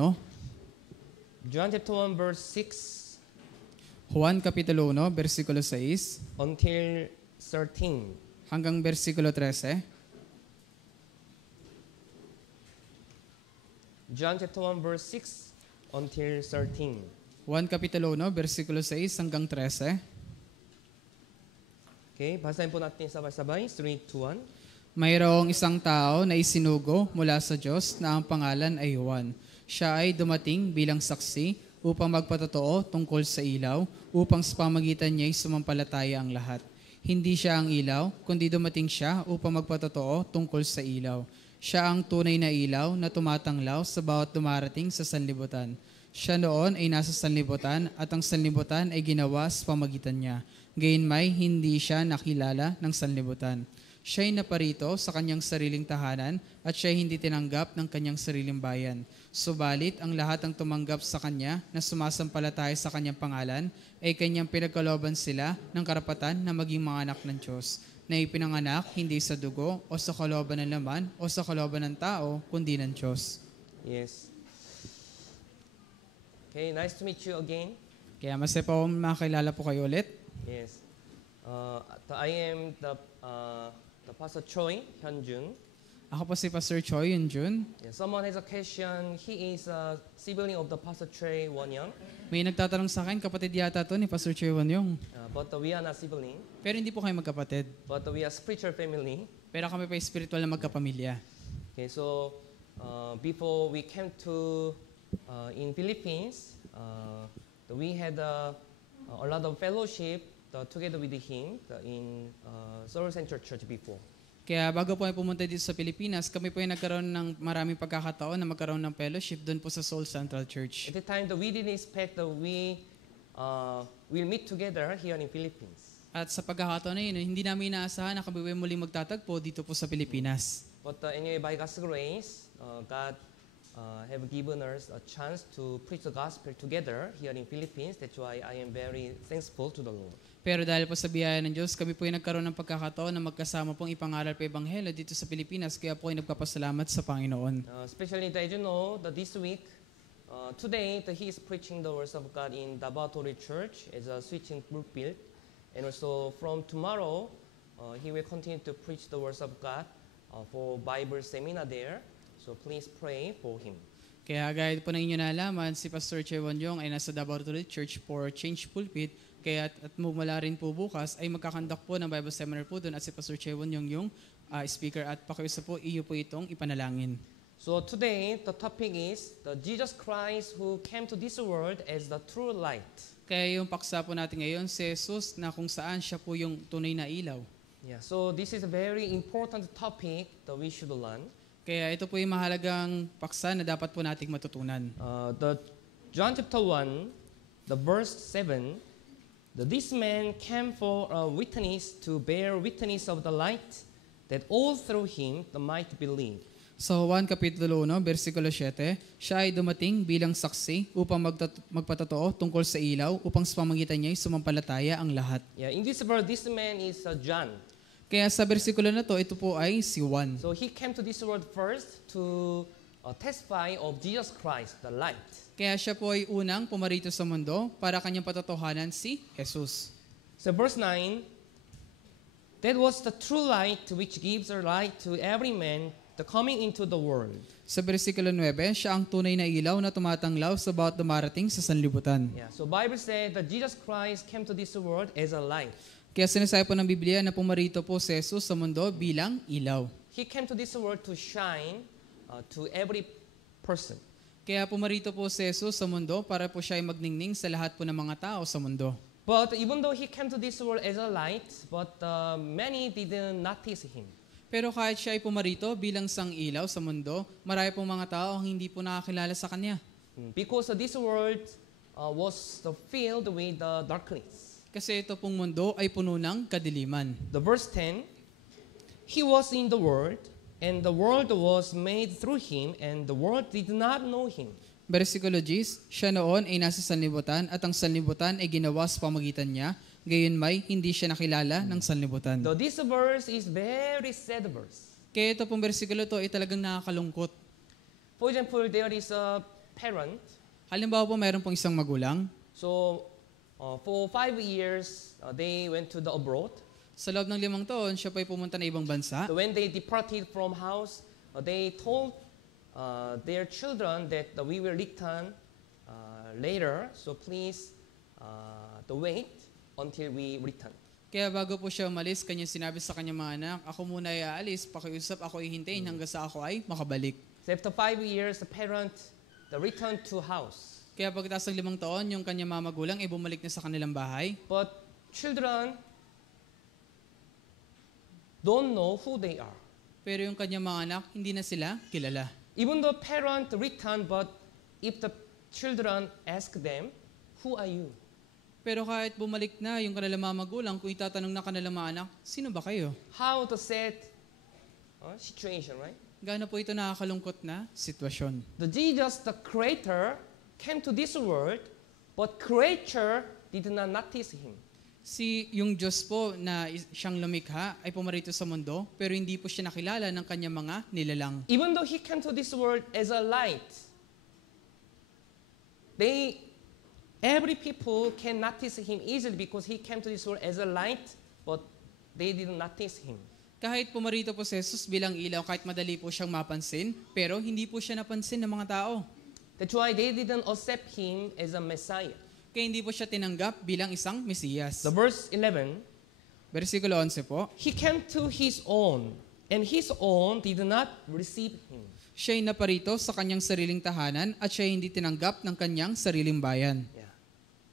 No? John chapter 1 verse 6 Juan Kapitulo 1, versikulo 6 until 13. hanggang versikulo 13. John chapter 1 verse 6 until 13. Juan Kapitulo 1, versikulo 6 hanggang 13. Okay, basahin po natin sabay-sabay. 3, 2, 1. Mayroong isang tao na isinugo mula sa Diyos na ang pangalan ay Juan. Siya ay dumating bilang saksi upang magpatotoo tungkol sa ilaw, upang sa pamagitan niya ay sumampalataya ang lahat. Hindi siya ang ilaw, kundi dumating siya upang magpatotoo tungkol sa ilaw. Siya ang tunay na ilaw na tumatanglaw sa bawat dumarating sa sanlibutan. Siya noon ay nasa sanlibutan at ang sanlibutan ay ginawa sa pamagitan niya. Gayunmay, hindi siya nakilala ng sanlibutan. Siya ay naparito sa kanyang sariling tahanan at siya ay hindi tinanggap ng kanyang sariling bayan. Subalit, ang lahat ng tumanggap sa kanya na sumasampalataya sa kanyang pangalan ay kanyang pinagkalooban sila ng karapatan na maging mga anak ng Diyos, na ipinanganak hindi sa dugo o sa kalooban ng laman o sa kalooban ng tao, kundi ng Diyos. Yes. Okay, nice to meet you again. Kaya masaya po makakilala po kayo ulit. Yes. I am the Pastor Choi Hyunjun. Ako po si Pastor Choi Hyunjun. Yeah, someone has a question. He is a sibling of the Pastor Choi Won-young. May nagtatanong sa akin, kapatid yata to ni Pastor Choi Won-young. But we are not sibling. Pero hindi po kayo magkapatid. But we are spiritual family. Pero kami pa spiritual na magkapamilya. Okay, so before we came to in Philippines, we had a lot of fellowship together with him in Seoul Central Church before. Kaya bago po ay pumunta dito sa Pilipinas, kami po ay nagkaroon ng maraming pagkakataon na magkaroon ng fellowship doon po sa Seoul Central Church. At the time, we didn't expect that we will meet together here in Philippines. At sa pagkakataon na yun, hindi namin inaasahan na kami ay muling magtatagpo dito po sa Pilipinas. But anyway, by God's grace, God have given us a chance to preach the gospel together here in Philippines. That's why I am very thankful to the Lord. Pero dahil po sa biyaya ng Diyos, kami po ay nagkaroon ng pagkakataon na magkasama pong ipangaral pa Ebanghelyo dito sa Pilipinas. Kaya po ay nagpapasalamat sa Panginoon. Especially that you know that this week, today, he is preaching the words of God in Davao Tori Church as a switching pulpit. And also from tomorrow, he will continue to preach the words of God for Bible seminar there. So please pray for him. Kaya gaya po ng inyo nalaman, si Pastor Choi Won-young ay nasa Davao Tori Church for Change Pulpit. Kaya at mula rin po bukas ay magkakandak po ng Bible seminar po doon at si Pastor Choi Won-young yung speaker at pakiusap po iyo po itong ipanalangin. So today, the topic is the Jesus Christ who came to this world as the true light. Kaya yung paksa po natin ngayon, si Jesus na kung saan siya po yung tunay na ilaw. Yeah, so this is a very important topic that we should learn. Kaya ito po yung mahalagang paksa na dapat po nating matutunan. The John chapter 1, the verse 7, this man came for a witness to bear witness of the light, that all through him the might believe. So Juan Kapitulo 1, versikulo 7, siya ay dumating bilang saksi upang magpatotoo tungkol sa ilaw, upang sa pamagitan niya ay sumampalataya ang lahat. Yeah, in this verse, this man is John. Kaya sa bersikulo na to, ito po ay si Juan. So he came to this world first to testify of Jesus Christ, the light. Kaya siya po ay unang pumarito sa mundo para kanyang patotohanan si Jesus. So verse 9, that was the true light which gives a light to every man the coming into the world. Sa bersikulo 9, siya ang tunay na ilaw na tumatanglaw sa bawat dumarating sa sanlibutan. Yeah, so Bible said that Jesus Christ came to this world as a light. Kaya sinasabi po ng Biblia na pumarito po si Jesus sa mundo bilang ilaw. He came to this world to shine to every person. Kaya pumarito po si Jesus sa mundo para po siya ay magningning sa lahat po ng mga tao sa mundo. But even though he came to this world as a light, but many didn't notice him. Pero kahit siya ay pumarito bilang sang ilaw sa mundo, marami pong mga tao ang hindi po nakakilala sa kanya. Because this world was filled with darkness. Kasi ito pong mundo ay puno ng kadiliman. The verse 10, he was in the world, and the world was made through him, and the world did not know him. Versikulo 10, siya noon ay nasa sanlibutan at ang sanlibutan ay ginawa sa pamagitan niya, gayunmay hindi siya nakilala ng sanlibutan. So this verse is very sad verse. Kaya ito pong bersikulo to ay talagang nakakalungkot. For example, there is a parent. Halimbawa po, mayroon pong isang magulang. So for 5 years, they went to the abroad. Sa loob ng 5 taon, siya po'y pumunta na ibang bansa. So when they departed from house, they told their children that we will return later. So please wait until we return. Kaya bago po siya umalis, kanya sinabi sa kanyang mga anak, ako muna ay aalis, pakiusap ako ihintayin hanggang sa ako ay makabalik. So after 5 years, the parent returned to house. Kaya pagkatapos ng 5 taon, yung kanyang mga magulang ay bumalik na sa kanilang bahay. But children don't know who they are. Pero yung kanyang mga anak, hindi na sila kilala. Even the parent returned, but if the children ask them, who are you? Pero kahit bumalik na yung kanilang mga magulang, kung itatanong na kanilang mga anak, sino ba kayo? How the sad situation, right? Gaano po ito nakakalungkot na sitwasyon? The Jesus, the creator, came to this world, but creature did not notice him. Yung Diyos po na siyang lumikha ay pumarito sa mundo, pero hindi po siya nakilala ng kanyang mga nilalang. Even though he came to this world as a light, every people can notice him easily because he came to this world as a light, but they didn't notice him. Kahit pumarito po si Jesus bilang ilaw, kahit madali po siyang mapansin, pero hindi po siya napansin ng mga tao. That's why they didn't accept him as a Messiah. Kaya hindi po siya tinanggap bilang isang Mesiyas. The verse 11, Versikulo 11 po, he came to his own, and his own did not receive him. siya'y naparito sa kanyang sariling tahanan at siya'y hindi tinanggap ng kanyang sariling bayan. Yeah.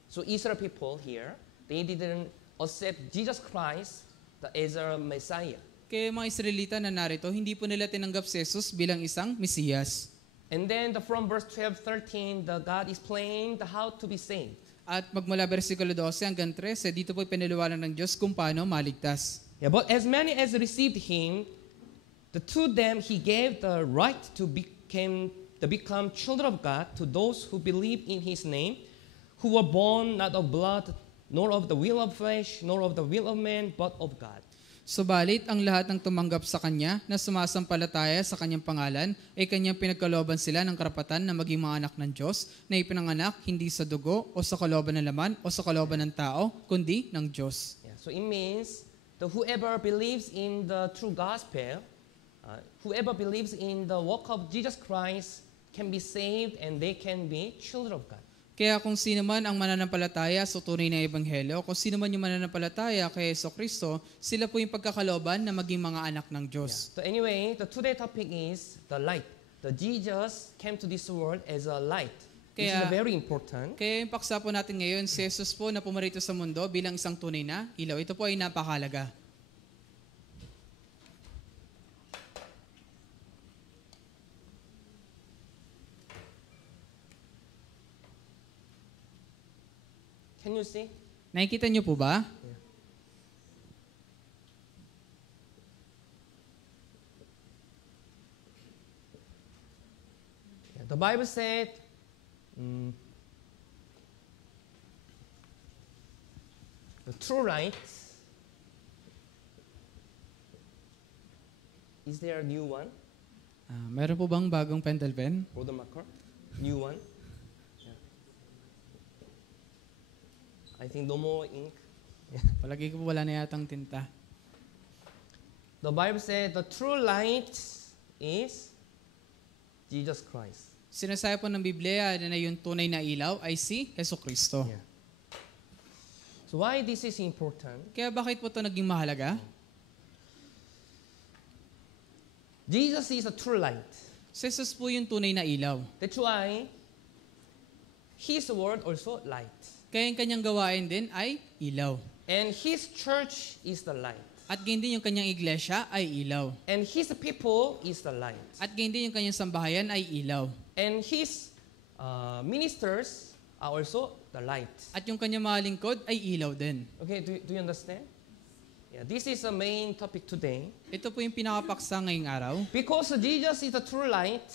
So Israel people here, they didn't accept Jesus Christ as a Messiah. Kaya mga Israelita na narito, hindi po nila tinanggap si Jesus bilang isang Mesiyas. And then from verse 12-13, God is playing how to be saved. At magmula versikulo 12 hanggang 13, dito po pinaliwanag ng Diyos kung paano maligtas. Yeah, but as many as received him, to them he gave the right to become children of God, to those who believe in his name, who were born not of blood, nor of the will of flesh, nor of the will of man, but of God. Subalit, ang lahat ng tumanggap sa Kanya na sumasampalataya sa Kanyang pangalan ay Kanyang pinagkalooban sila ng karapatan na maging mga anak ng Diyos na ipinanganak hindi sa dugo o sa kalooban ng laman o sa kalooban ng tao, kundi ng Diyos. Yeah, so it means that whoever believes in the true gospel, whoever believes in the work of Jesus Christ can be saved and they can be children of God. Kaya kung sino man ang mananampalataya sa tunay na ebanghelyo, kung sino man yung mananampalataya kay Jesucristo, sila po yung pagkakalooban na maging mga anak ng Diyos. So anyway, the today topic is the light. The Jesus came to this world as a light. This is very important. Kaya yung paksa po natin ngayon, si Jesus po na pumarito sa mundo bilang isang tunay na ilaw. Ito po ay napakahalaga. Can you see? Nakikita niyo po ba? Yeah, the Bible said, the true light. Is there a new one? Meron po bang bagong pentel pen? Golden marker? New one? I think no more ink. Palagi ko wala na yatang tinta. The Bible said the true light is Jesus Christ. Sinasabi po ng Biblia na yung tunay na ilaw ay si Jesucristo. Yeah. So why this is important? Kaya bakit po ito naging mahalaga? Jesus is a true light. Si Jesus po yung tunay na ilaw. That's why His word also light. Kaya yung kanyang gawain din ay ilaw. And His church is the light. At gayon din yung kanyang iglesia ay ilaw. And His people is the light. At gayon din yung kanyang sambahayan ay ilaw. And His ministers are also the light. At yung kanyang mga lingkod ay ilaw din. Okay, do you understand? Yeah, this is the main topic today. Ito po yung pinakapaksa ngayong araw. Because Jesus is the true light,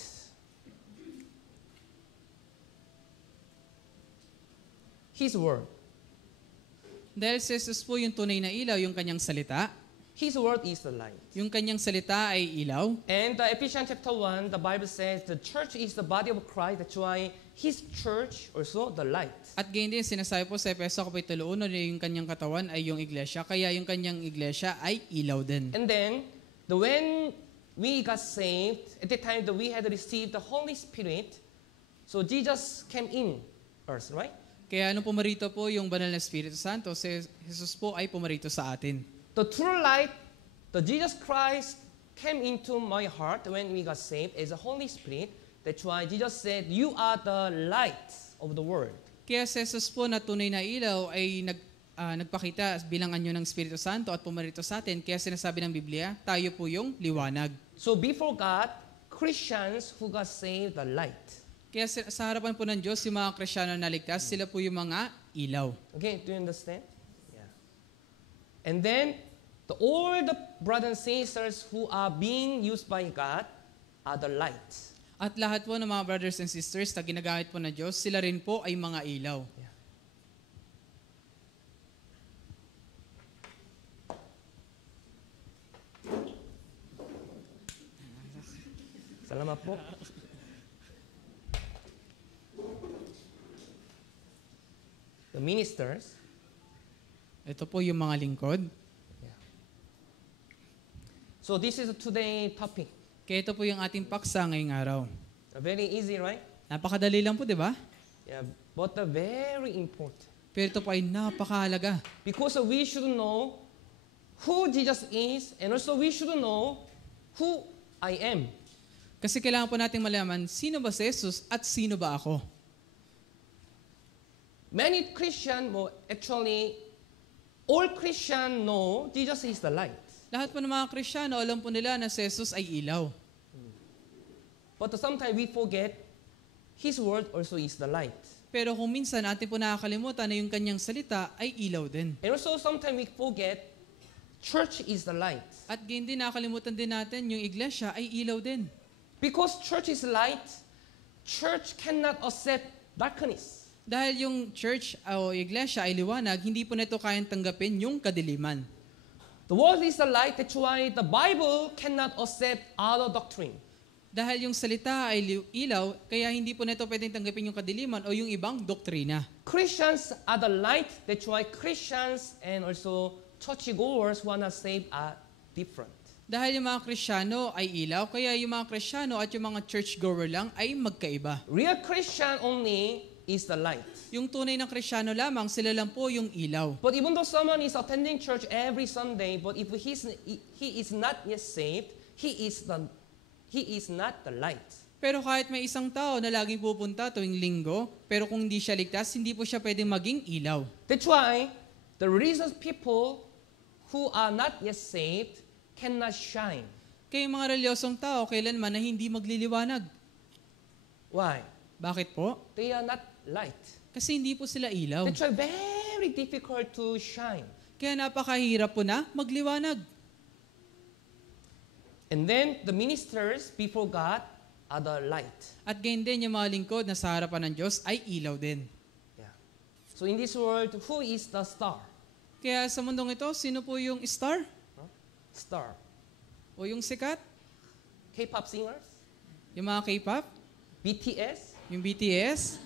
His word. Dahil si Jesus po yung tunay na ilaw, yung kanyang salita. His word is the light. Yung kanyang salita ay ilaw. And Ephesians chapter 1, the Bible says the church is the body of Christ. That's why his church also the light. At gayon din, sinasabi po sa Efeso Kapitulo 1 na yung kanyang katawan ay yung iglesia, kaya yung kanyang iglesia ay ilaw din. And then, when we got saved, at the time that we had received the Holy Spirit, so Jesus came in us, right? Kaya nung pumarito po yung banal na Espiritu Santo, si Jesus po ay pumarito sa atin. The true light, the Jesus Christ came into my heart when we got saved as the Holy Spirit. That's why Jesus said, "You are the light of the world." Kaya si Jesus po na tunay na ilaw ay nagpakita bilang anyo ng Espiritu Santo at pumarito sa atin. Kaya sinasabi ng Biblia, tayo po yung liwanag. So before God, Christians who got saved the light. Kaya sa harapan po ng Diyos, yung mga Kristyano na ligtas, sila po yung mga ilaw. Okay, do you understand? Yeah. And then, all the brothers and sisters who are being used by God are the light. At lahat po ng mga brothers and sisters na ginagamit po ng Diyos, sila rin po ay mga ilaw. Yeah. Salamat po. The ministers. Ito po yung mga lingkod. So this is today topic. Kaya ito po yung ating paksa ngayong araw. Very easy, right? Napakadali lang po, di ba? Yeah, but very important. Pero ito po ay napakahalaga. Because we should know who Jesus is, and also we should know who I am. Kasi kailangan po nating malaman, sino ba si Jesus at sino ba ako? Many Christians, actually, all Christians know Jesus is the light. Lahat po ng mga Kristyano, alam po nila na si Jesus ay ilaw. But sometimes we forget His word also is the light. Pero kung minsan natin po nakakalimutan na yung kanyang salita ay ilaw din. And also sometimes we forget church is the light. At gayon din nakakalimutan din natin yung iglesia ay ilaw din. Because church is light, church cannot accept darkness. Dahil yung church o iglesia ay liwanag, hindi po nito kayang tanggapin yung kadiliman. The word is the light, that's why the Bible cannot accept other doctrine. Dahil yung salita ay ilaw, kaya hindi po nito pwedeng tanggapin yung kadiliman o yung ibang doktrina. Christians are the light, that's why Christians and also churchgoers who are not saved are different. Dahil yung mga Kristyano ay ilaw, kaya yung mga Kristyano at yung mga churchgoer lang ay magkaiba. Real Christian only is the light. Yung tunay ng Kristyano lamang, sila lang po yung ilaw. But even though someone is attending church every Sunday, but if he is not yet saved, he is not the light. Pero kahit may isang tao na laging pupunta tuwing linggo, pero kung hindi siya ligtas, hindi po siya pwedeng maging ilaw. That's why the religious people who are not yet saved cannot shine. Kaya yung mga reliyosong tao, kailanman na hindi magliliwanag. Why? Bakit po? They are not light. Kasi hindi po sila ilaw. That's why very difficult to shine. Kaya napakahirap po na magliwanag. And then the ministers before God are the light. At gayon din yung mga lingkod na sa harapan ng Diyos ay ilaw din. Yeah. So in this world, who is the star? Kaya sa mundong ito, sino po yung star? Star. O yung sikat? K-pop singers? Yung mga K-pop? BTS? Yung BTS?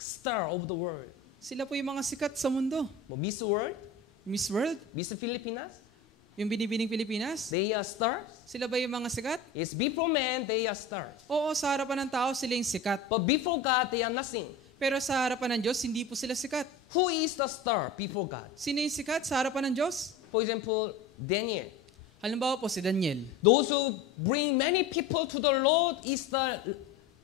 Star of the world. Sila po yung mga sikat sa mundo. Miss World? Miss World? Miss Filipinas? Yung binibining Pilipinas? They are stars? Sila ba yung mga sikat? Yes, before man, they are stars. Oo, sa harapan ng tao, sila yung sikat. But before God, they are nothing. Pero sa harapan ng Diyos, hindi po sila sikat. Who is the star before God? Sino yung sikat sa harapan ng Diyos? For example, Daniel. Halimbawa po si Daniel. Those who bring many people to the Lord is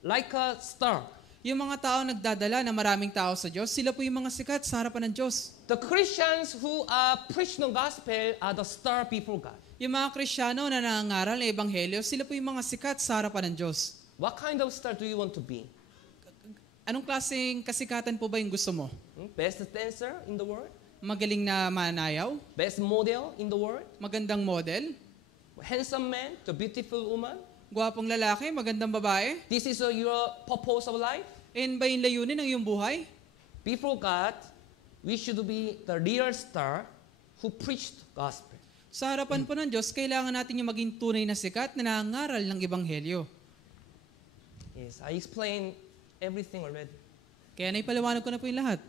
like a star. Yung mga tao nagdadala na maraming tao sa Diyos, sila po yung mga sikat sa harapan ng Diyos. The Christians who are preaching the gospel are the star before God. Yung mga Kristyano na nangangaral ng Ebanghelyo, sila po yung mga sikat sa harapan ng Diyos. What kind of star do you want to be? Anong klaseng kasikatan po ba yung gusto mo? Best dancer in the world? Magaling na manayaw? Best model in the world? Magandang model? Handsome man? The beautiful woman? Gwapong lalaki? Magandang babae? This is your purpose of life? And ba yung layunin ng iyong buhay? Before God, we should be the real star who preached gospel. Sa harapan po ng Diyos, kailangan natin yung maging tunay na sikat na nangangaral ng Ebanghelyo. Yes, I explained everything already. Kaya naipaliwanag ko na po yung lahat.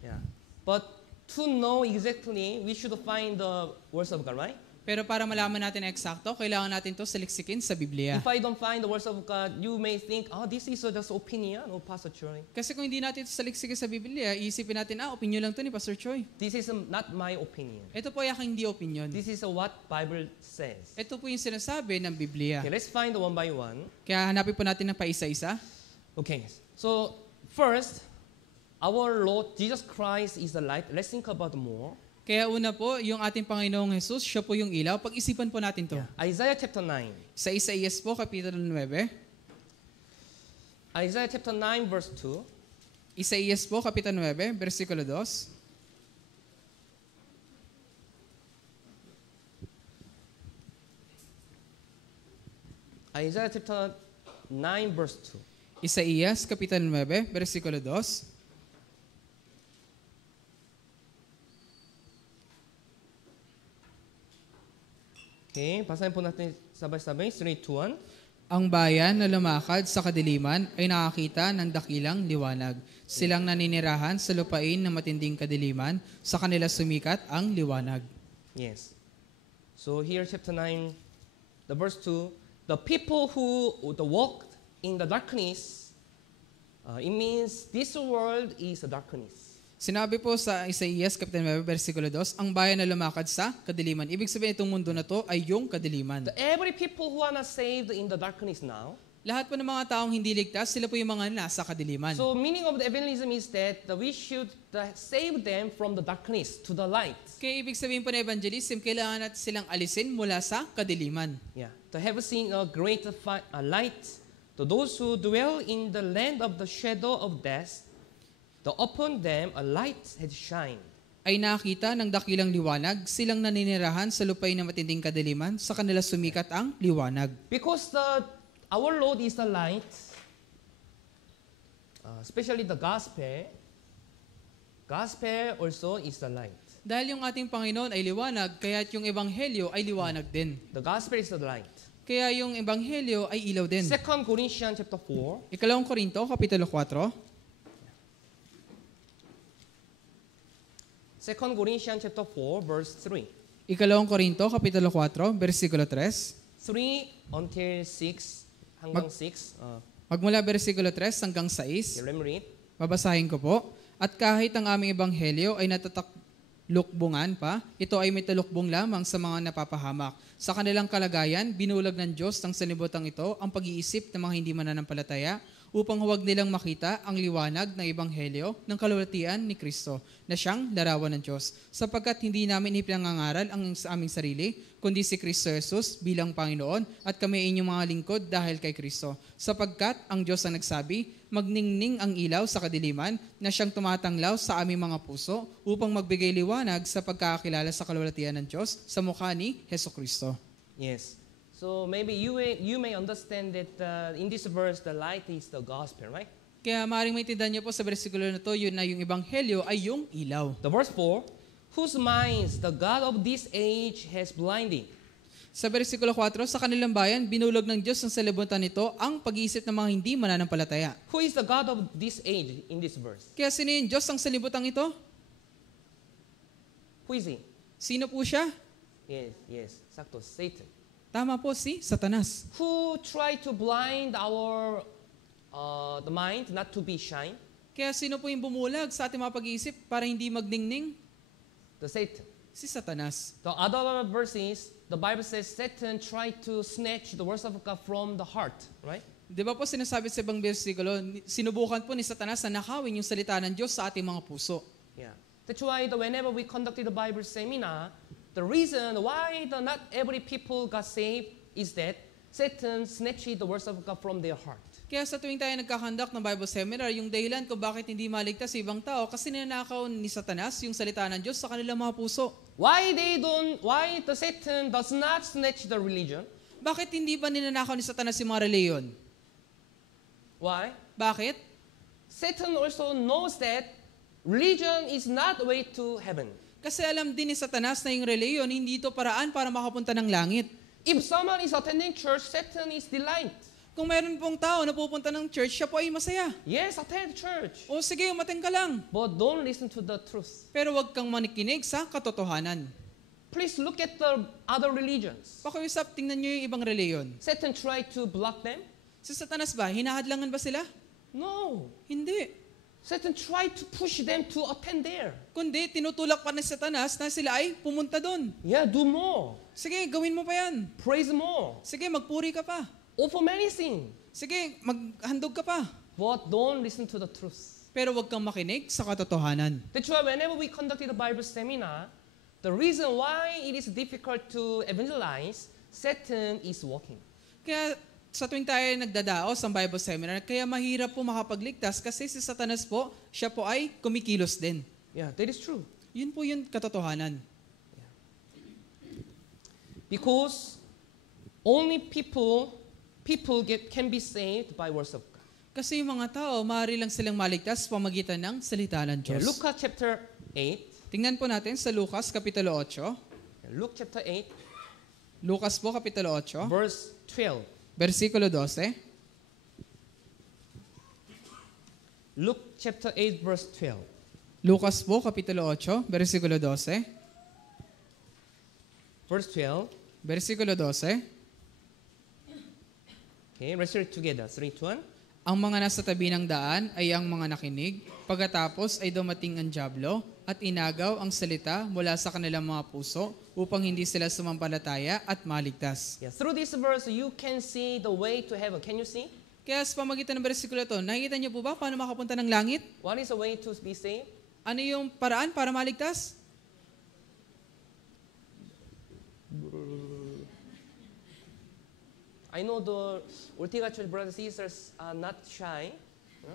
Yeah. But to know exactly, we should find the words of God, right? Pero para malaman natin na eksakto, kailangan natin to saliksikin sa Biblia. If I don't find the words of God, you may think, oh, this is just opinion of Pastor Choi. Kasi kung hindi natin ito saliksikin sa Biblia, iisipin natin, opinion lang to ni Pastor Choi. This is not my opinion. Ito po ay aking hindi opinion. This is what Bible says. Ito po yung sinasabi ng Biblia. Okay, let's find one by one. Kaya hanapin po natin ng paisa-isa. Okay, so first, our Lord Jesus Christ is the light. Let's think about more. Kaya una po, yung ating Panginoong Jesus, siya po yung ilaw. Pag-isipan po natin to. Isaiah chapter 9. Sa Isaías po, Kapitulo 9. Isaiah chapter 9 verse 2. Isaías po, Kapitulo 9, versikulo 2. Isaiah chapter 9 verse 2. Isaías, Kapitulo 9, versikulo 2. Okay, basahin po natin sabay-sabay. 3, 2, 1. Ang bayan na lumakad sa kadiliman ay nakakita ng dakilang liwanag. Silang naninirahan sa lupain na matinding kadiliman, sa kanila sumikat ang liwanag. Yes. So here chapter 9, the verse 2, the people who walked in the darkness, it means this world is a darkness. Sinabi po sa Isaías, Kapitulo 9, versikulo 2, ang bayan na lumakad sa kadiliman. Ibig sabihin itong mundo na to ay yung kadiliman. Every people who are not saved in the darkness now. Lahat po ng mga taong hindi ligtas, sila po yung mga nasa kadiliman. So meaning of the evangelism is that we should save them from the darkness to the light. Kaya ibig sabihin po ng evangelism, kailangan natin silang alisin mula sa kadiliman. Yeah, to have seen a great light to those who dwell in the land of the shadow of death. Upon them a light had shined. Ay nakita ng dakilang liwanag, silang naninirahan sa lupay na matinding kadiliman, sa kanila sumikat ang liwanag. Because our Lord is the light, especially the gospel also is the light. Dahil yung ating Panginoon ay liwanag, kaya yung ebanghelyo ay liwanag din. The gospel is the light. Kaya yung ebanghelyo ay ilaw din. 2 Corinthians chapter 4. Ikalawang Korinto, Kapitulo 4. 2 Corinthians chapter 4 verse 3. Ikalawang Korinto, Kapitulo 4, versikulo 3. 3 until 6 hanggang 6. Magmula versikulo 3 hanggang 6. Let me read. Babasahin ko po. At kahit ang aming ebanghelyo ay natatalukbungan pa, ito ay may talukbong lamang sa mga napapahamak. Sa kanilang kalagayan, binulag ng Diyos ng sanibutang ito ang pag-iisip ng mga hindi mananampalataya, upang huwag nilang makita ang liwanag ng ebanghelyo ng kaluwalhatian ni Kristo na siyang larawan ng Diyos. Sapagkat hindi namin ipinangangaral ang aming sarili, kundi si Kristo Jesus bilang Panginoon at kami ay inyong mga lingkod dahil kay Kristo. Sapagkat ang Diyos ang nagsabi, magningning ang ilaw sa kadiliman na siyang tumatanglaw sa aming mga puso upang magbigay liwanag sa pagkakakilala sa kaluwalhatian ng Diyos sa mukha ni Hesukristo. Yes. So maybe you may understand that in this verse, the light is the gospel, right? Kaya maaaring maintindihan niyo po sa bersikulo na to, yun na yung ebanghelyo ay yung ilaw. The verse 4, whose minds the God of this age has blinded. Sa bersikulo 4, sa kanilang bayan, binulog ng Diyos ng salibutan nito ang pag-iisip ng mga hindi mananampalataya. Who is the God of this age in this verse? Kaya sino yung Diyos ng salibutang ito? Who is he? Sino po siya? Yes, sakto, Satan. Tama po, si Satanas. Who tried to blind our the mind not to be shine? Kaya sino po yung bumulag sa ating mga pag-iisip para hindi magningning? The Satan. Si Satanas. The other verses, the Bible says Satan tried to snatch the words of God from the heart, right? Di ba po sinasabi sa ibang bersikulo, sinubukan po ni Satanas na nakawin yung salita ng Diyos sa ating mga puso. Yeah. That's why whenever we conducted the Bible seminar, the reason why not every people got saved is that Satan snatched the words of God from their heart. Kaya sa tuwing tayo nagkakandak ng Bible seminar, yung dahilan kung bakit hindi maligtas sa ibang tao, kasi ninanakaw ni Satanas yung salita ng Diyos sa kanilang mga puso. Why the Satan does not snatch the religion? Bakit hindi ba ninanakaw ni Satanas yung mga reliyon? Why? Bakit? Satan also knows that religion is not the way to heaven. Kasi alam din ni Satanas na yung reliyon, hindi ito paraan para makapunta ng langit. If someone is attending church, Satan is delight. Kung meron pong tao na pupunta ng church, siya po ay masaya. Yes, attend church. O sige, umating ka lang. But don't listen to the truth. Pero wag kang manikinig sa katotohanan. Please look at the other religions. Pakiusap, tingnan nyo yung ibang reliyon. Satan tried to block them. Sa Satanas ba, hinahadlangan ba sila? No. Hindi. Satan tried to push them to attend there. Kundi, tinutulak pa ng Satanas na sila ay pumunta doon. Yeah, do more. Sige, gawin mo pa yan. Praise more. Sige, magpuri ka pa. Offer many things. Sige, maghandog ka pa. But don't listen to the truth. Pero wag kang makinig sa katotohanan. That's why whenever we conducted a Bible seminar, the reason why it is difficult to evangelize, Satan is working. Kaya sa tuwing tayo nagdadaos sa Bible seminar, kaya mahirap po makapagligtas kasi si Satanas po, siya po ay kumikilos din. Yeah, that is true. Yun po yung katotohanan. Because only people can be saved by words of God. Kasi yung mga tao, maaari lang silang maligtas sa pamagitan ng salita ng Yeah, Diyos. Luke chapter 8. Tingnan po natin sa Lucas, Kapitulo 8. Luke chapter 8, Lucas po, Kapitulo 8, verse 12. versikulo 12. Luke chapter 8, verse 12. Lucas po, Kapitulo 8, versikulo 12. Verse 12. Versikulo 12. Okay, let's read it together. 3, 2, 1. Ang mga nasa tabi ng daan ay ang mga nakinig, pagkatapos ay dumating ang dyablo at inagaw ang salita mula sa kanilang mga puso upang hindi sila sumampalataya at maligtas. Yeah, through this verse, you can see the way to heaven. Can you see? Kaya sa pamagitan ng bersikulo ito, nakikita niyo po ba paano makapunta ng langit? What is the way to be saved? Ano yung paraan para maligtas? I know the Ortega Church brothers and sisters are not shy.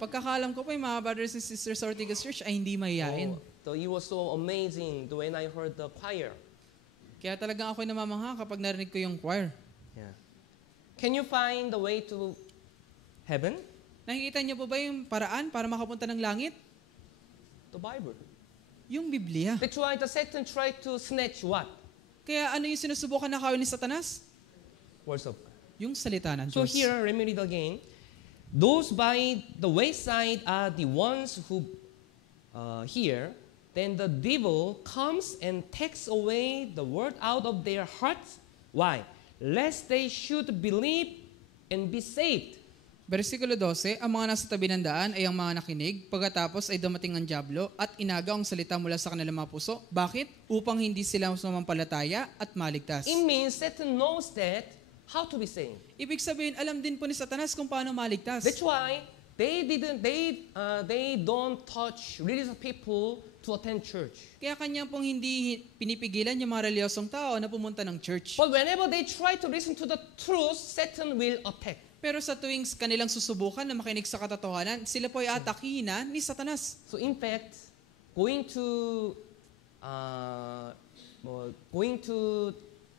Pagkakalam ko po yung mga brothers and sisters sa Ortigas Church ay hindi mahihain. So it was so amazing when I heard the choir. Kaya talagang ako'y namamangha kapag narinig ko yung choir. Yeah. Can you find the way to heaven? Nakikita niyo po ba yung paraan para makapunta ng langit? The Bible. Yung Biblia. That's why the Satan tried to snatch what? Kaya ano yung sinusubukan na kawin ni Satanas? Words of God. Yung salita ng So Diyos. here, let me read again. Those by the wayside are the ones who hear. Then the devil comes and takes away the word out of their hearts. Why? Lest they should believe and be saved. Versikulo 12, ang mga nasa tabi ng daan ay ang mga nakinig, pagkatapos ay dumating ang dyablo at inagaw ang salita mula sa kanilang mga puso. Bakit? Upang hindi sila sumampalataya at maligtas. It means Satan knows that how to be saved. Ibig sabihin, alam din po ni Satanas kung paano maligtas. That's why they don't touch religious people to attend church. Kaya kanya pong hindi pinipigilan yung mga reliyosong tao na pumunta ng church. But whenever they try to listen to the truth, Satan will attack. Pero sa tuwing kanilang susubukan na makinig sa katotohanan, sila po ay atakihin ni Satanas. So in fact, going to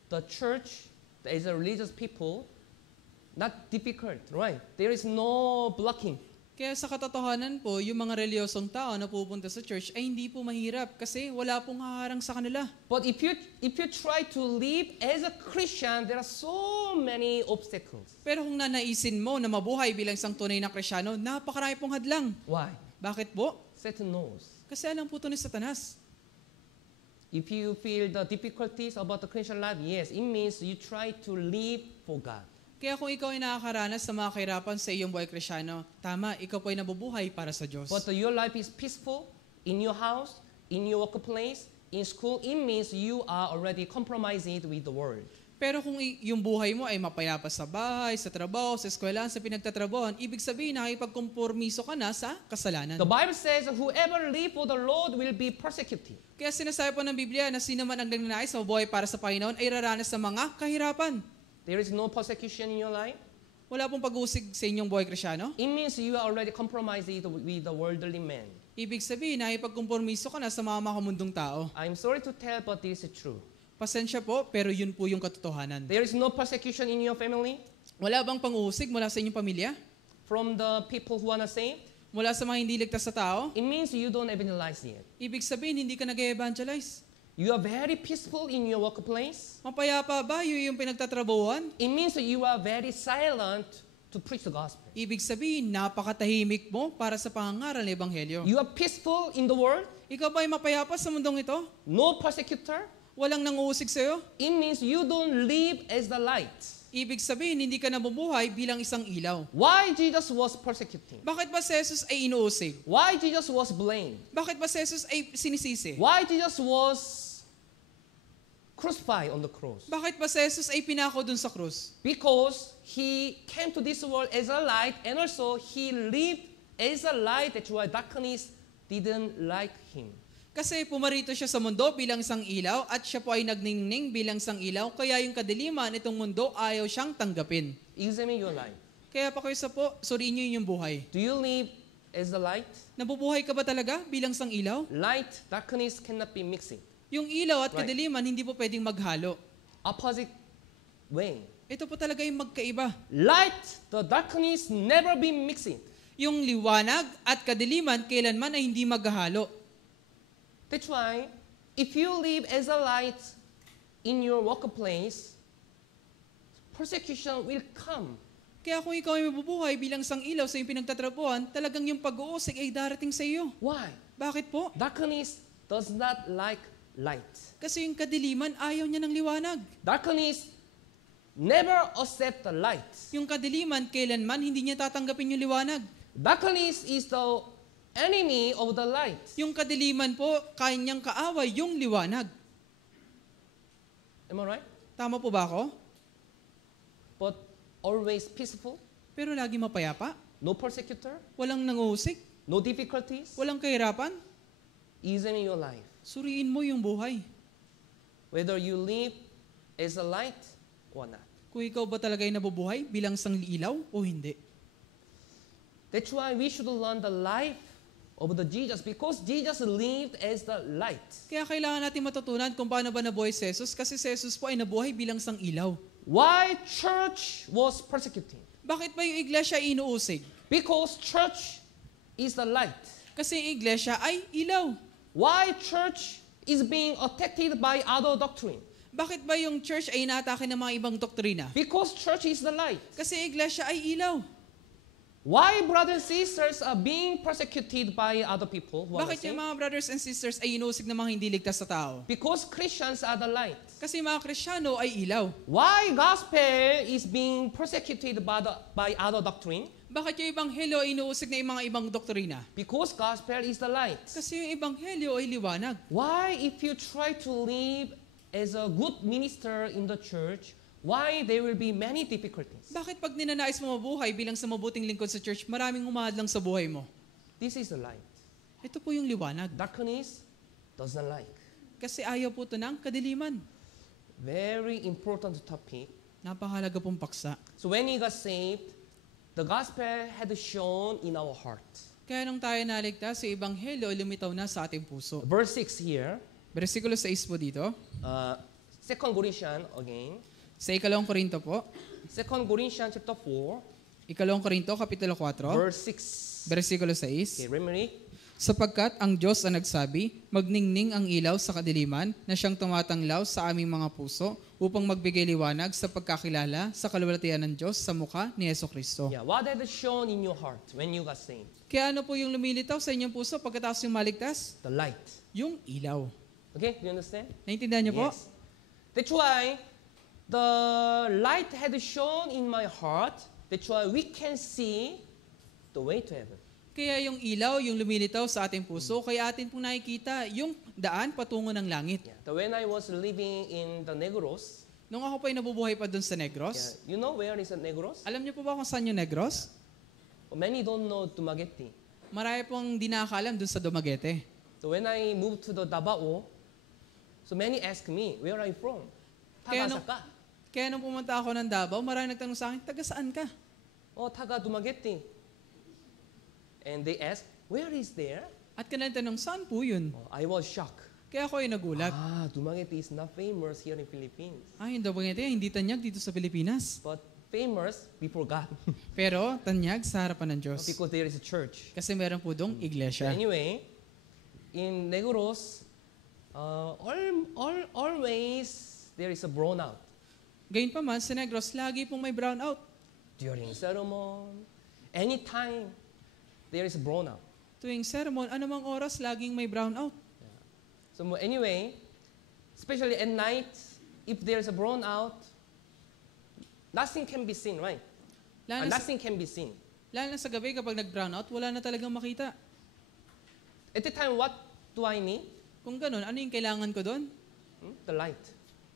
the church as a religious people, not difficult, right? There is no blocking. Kaya sa katotohanan po, yung mga reliyosong tao na pupunta sa church ay hindi po mahirap kasi wala pong haharang sa kanila. But if you try to live as a Christian, there are so many obstacles. Pero kung nanaisin mo na mabuhay bilang isang tunay na Kristyano, napakarami pong hadlang. Why? Bakit po? Satan knows. Kasi alam po ito ni Satanas. If you feel the difficulties about the Christian life, yes, it means you try to live for God. Kaya kung ikaw ay nakakaranas sa mga kahirapan sa iyong buhay Kristyano, tama, ikaw po ay nabubuhay para sa Diyos. But your life is peaceful in your house, in your workplace, in school, it means you are already compromised with the world. Pero kung yung buhay mo ay mapayapa sa bahay, sa trabaho, sa eskwelahan, sa pinagtatrabahoan, ibig sabihin nakipagkompormiso ka na sa kasalanan. The Bible says, whoever live for the Lord will be persecuted. Kaya sinasabi po ng Biblia na sino man ang nagnanais sa buhay para sa Panginoon ay raranas sa mga kahirapan. There is no persecution in your life. Wala pong pag-uusig sa inyong buhay Kristyano. It means you are already compromised with the worldly man. Ibig sabihin, nakipagkompormiso ka na sa mga makamundong tao. I'm sorry to tell, but this is true. Pasensya po, pero yun po yung katotohanan. There is no persecution in your family Wala bang pang-uusig mula sa inyong pamilya? from the people who are not saved. Mula sa mga hindi ligtas sa tao? It means you don't evangelize yet. Ibig sabihin, hindi ka nag-evangelize. You are very peaceful in your workplace. Mapayapa ba yung pinagtatrabuhan? It means that you are very silent to preach the gospel. Ibig sabihin, napakatahimik mo para sa pangangaral ng Ebanghelyo. You are peaceful in the world, Ikaw ba ay mapayapa sa mundong ito? no persecutor. Walang nanguusig sa'yo? It means you don't live as the light. Ibig sabihin, hindi ka nabubuhay bilang isang ilaw. Why Jesus was persecuting? Bakit ba si Jesus ay inuusig? Why Jesus was blamed? Bakit ba si Jesus ay sinisisi? Why Jesus was crucified on the cross? Bakit ba si Jesus ay pinako dun sa krus? Because he came to this world as a light, and also he lived as a light. That's why darkness didn't like him. Kasi pumarito siya sa mundo bilang isang ilaw at siya po ay nagningning bilang isang ilaw, kaya yung kadiliman itong mundo ayaw siyang tanggapin. Examine your life. Kaya pa kayo po, suriin niyo yung buhay. Do you live as the light? Nabubuhay ka ba talaga bilang isang ilaw? Light, darkness cannot be mixing. Yung ilaw at Right. kadiliman hindi po pwedeng maghalo. Opposite way. Ito po talaga yung magkaiba. Light, the darkness never be mixing. Yung liwanag at kadiliman kailanman ay hindi maghalo. That's why, if you live as a light in your workplace, persecution will come. Kaya kung ikaw ay mabubuhay bilang isang ilaw sa iyong pinagtatrabuhan, talagang yung pag-uusig ay darating sa iyo. Why? Bakit po? Darkness does not like light. Kasi yung kadiliman ayaw niya ng liwanag. Darkness never accept the light. Yung kadiliman kailanman hindi niya tatanggapin yung liwanag. Darkness is the enemy of the light. Yung kadiliman po, kanyang kaaway yung liwanag. Am I right? Tama po ba ako? But always peaceful, Pero lagi mapayapa, no persecutor, walang nanguusig, no difficulties. walang kahirapan. Examine your life. Suriin mo yung buhay. Whether you live as a light or not. Kung ikaw ba talaga ay nabubuhay bilang isang ilaw o hindi. That's why we should learn the life of the Jesus, because Jesus lived as the light. Kaya kailangan natin matutunan kung paano ba nabuhay si Jesus, kasi si Jesus po ay nabuhay bilang isang ilaw. Why church was persecuted? Bakit ba yung iglesia ay inuusig? Because church is the light. Kasi yung iglesia ay ilaw. Why church is being attacked by other doctrine? Bakit ba yung church ay inaatake ng mga ibang doktrina? Because church is the light. Kasi iglesia ay ilaw. Why brothers and sisters are being persecuted by other people who are Bakit yung saved? mga brothers and sisters ay inuusig ng mga hindi ligtas sa tao? Because Christians are the light. Kasi mga Kristiyano ay ilaw. Why gospel is being persecuted by other doctrine? Bakit yung ebanghelyo ay inuusig na yung mga ibang doktrina? Because gospel is the light. Kasi yung ebanghelyo ay liwanag. Why, if you try to live as a good minister in the church, why there will be many difficulties? Bakit pag ninanais mo mabuhay bilang sa mabuting lingkod sa church, maraming umahadlang sa buhay mo? This is the light. Ito po yung liwanag. Darkness doesn't like. Kasi ayaw po ito ng kadiliman. Very important topic. Napakahalaga pong paksa. So when we got saved, the gospel had shone in our heart. Kaya nung tayo naligtas, yung ebanghelyo ay lumitaw na sa ating puso. Verse 6 here, Versikulo 6 po dito. 2 Corinthians again. Sa ikalawang Korinto po. 2 Corinthians chapter 4, Ikalawang Korinto, Kapitulo 4, verse 6. versikulo Okay, 6. remember it? Sapagkat ang Diyos ang nagsabi, magningning ang ilaw sa kadiliman na siyang tumatanglaw sa aming mga puso upang magbigay liwanag sa pagkakilala sa kaluwalhatian ng Diyos sa mukha ni Jesucristo. Yeah, what had shone in your heart when you got saved? Kaya ano po yung lumilitaw sa inyong puso pagkatapos yung maligtas? The light. Yung ilaw. Okay, do you understand? Naintindihan niyo po? Yes. That's why the light had shone in my heart. That's why we can see the way to heaven. Kaya yung ilaw, yung lumilitaw sa ating puso, kaya atin pong nakikita yung daan patungo ng langit. Yeah. When I was living in the Negros, Nung ako po ay nabubuhay pa dun sa Negros, you know where is the Negros? alam niyo po ba kung saan yung Negros? Many don't know Dumaguete. Marami pong di nakakalam dun sa Dumaguete. So when I moved to the Davao, so many ask me, where are you from? Kaya Taga nung- ka? Kaya nung pumunta ako ng Davao, marami nagtanong sa akin, taga saan ka? Oh, taga Dumaguete. And they ask, where is there? At kanilang tanong, saan po yun? Oh, I was shocked. Kaya ako ay nagulat. Dumaguete is not famous here in Philippines, Yung Dumaguete, hindi tanyag dito sa Pilipinas. but famous before God Pero tanyag sa harapan ng Diyos. because there is a church. Kasi meron po dong iglesia. Anyway, in Negros, always there is a brownout. Gayun pa man, sa Negros, lagi pong may brownout. Do during sermon, anytime there is brownout. Tuwing sermon, anumang oras, laging may brownout. So anyway, especially at night, if there's a brownout, nothing can be seen, right? Lalo na, sa, Nothing can be seen. lalo na sa gabi, kapag nag-brownout, wala na talagang makita. At the time, what do I need? Kung ganun, ano yung kailangan ko doon? The light,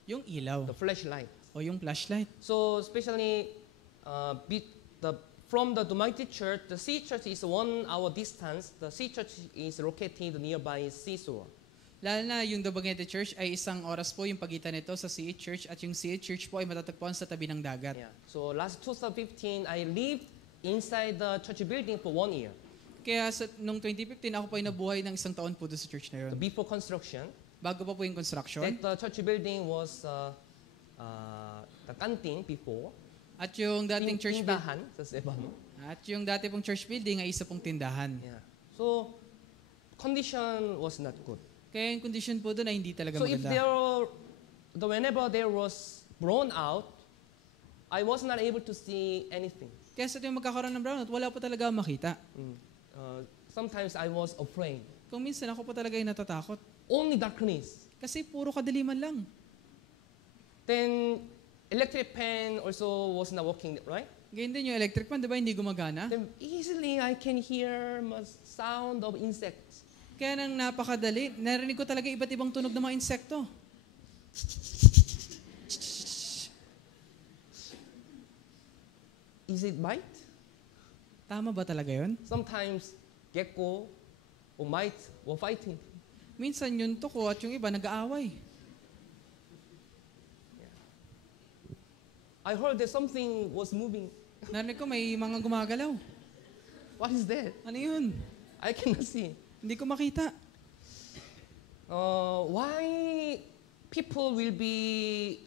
Yung ilaw the flashlight. o yung flashlight. So especially from the Mighty Church, the C Church is 1 hour distance. The C Church is located nearby seashore. Lalo na yung Dumaguete Church ay 1 oras po yung pagitan nito sa CH Church at yung CH Church po ay matatagpuan sa tabi ng dagat. Yeah. So last 2015, I lived inside the church building for 1 year. Kaya nung 2015, ako po ay nabuhay ng 1 taon po doon sa church na yun. Before construction, Bago pa po yung construction. that the church building was the canteen before. At yung dating church building, Tindahan sa Cebu. at yung dati pong church building ay isa pong tindahan. Yeah. So condition was not good. Kaya yung condition po doon ay hindi talaga So if maganda. whenever there was blown out, I was not able to see anything. Kaya sa tuwing magkakaroon ng brownout, wala po talaga makita. Sometimes I was afraid. Kung minsan ako po talaga ay natatakot. Only darkness. Kasi puro kadiliman lang. Then electric fan also was not working, right? Ganyan din yung electric fan, di ba, hindi gumagana? Then easily I can hear sound of insects. Kaya nang napakadali, narinig ko talaga iba't ibang tunog ng mga insekto. Is it bite? Tama ba talaga yun? Sometimes gecko or mite were fighting. Minsan yung tuko at yung iba nag-aaway. I heard that something was moving. Narinig ko may mga gumagalaw. What is that? Ano yun? I cannot see. Hindi ko makita. Why people will be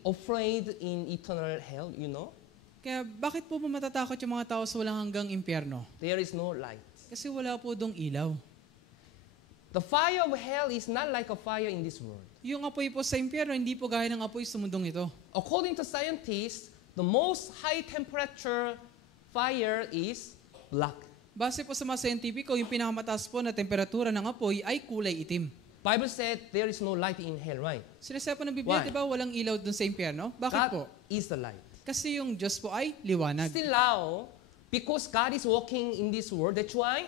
afraid in eternal hell, you know? Kaya bakit po matatakot yung mga tao sa walang hanggang impyerno? There is no light. Kasi wala po dong ilaw. The fire of hell is not like a fire in this world. Yung apoy po sa impyerno, hindi po gaya ng apoy sa mundong ito. According to scientists, the most high temperature fire is black. Base po sa mga scientifico, yung pinakamataas po na temperatura ng apoy ay kulay itim. Bible said there is no light in hell, right? Sinasabi po ng Biblia, Why? di ba walang ilaw dun sa impyerno? Bakit God po? is the light. Kasi yung Diyos po ay liwanag. Still now, because God is walking in this world, that's why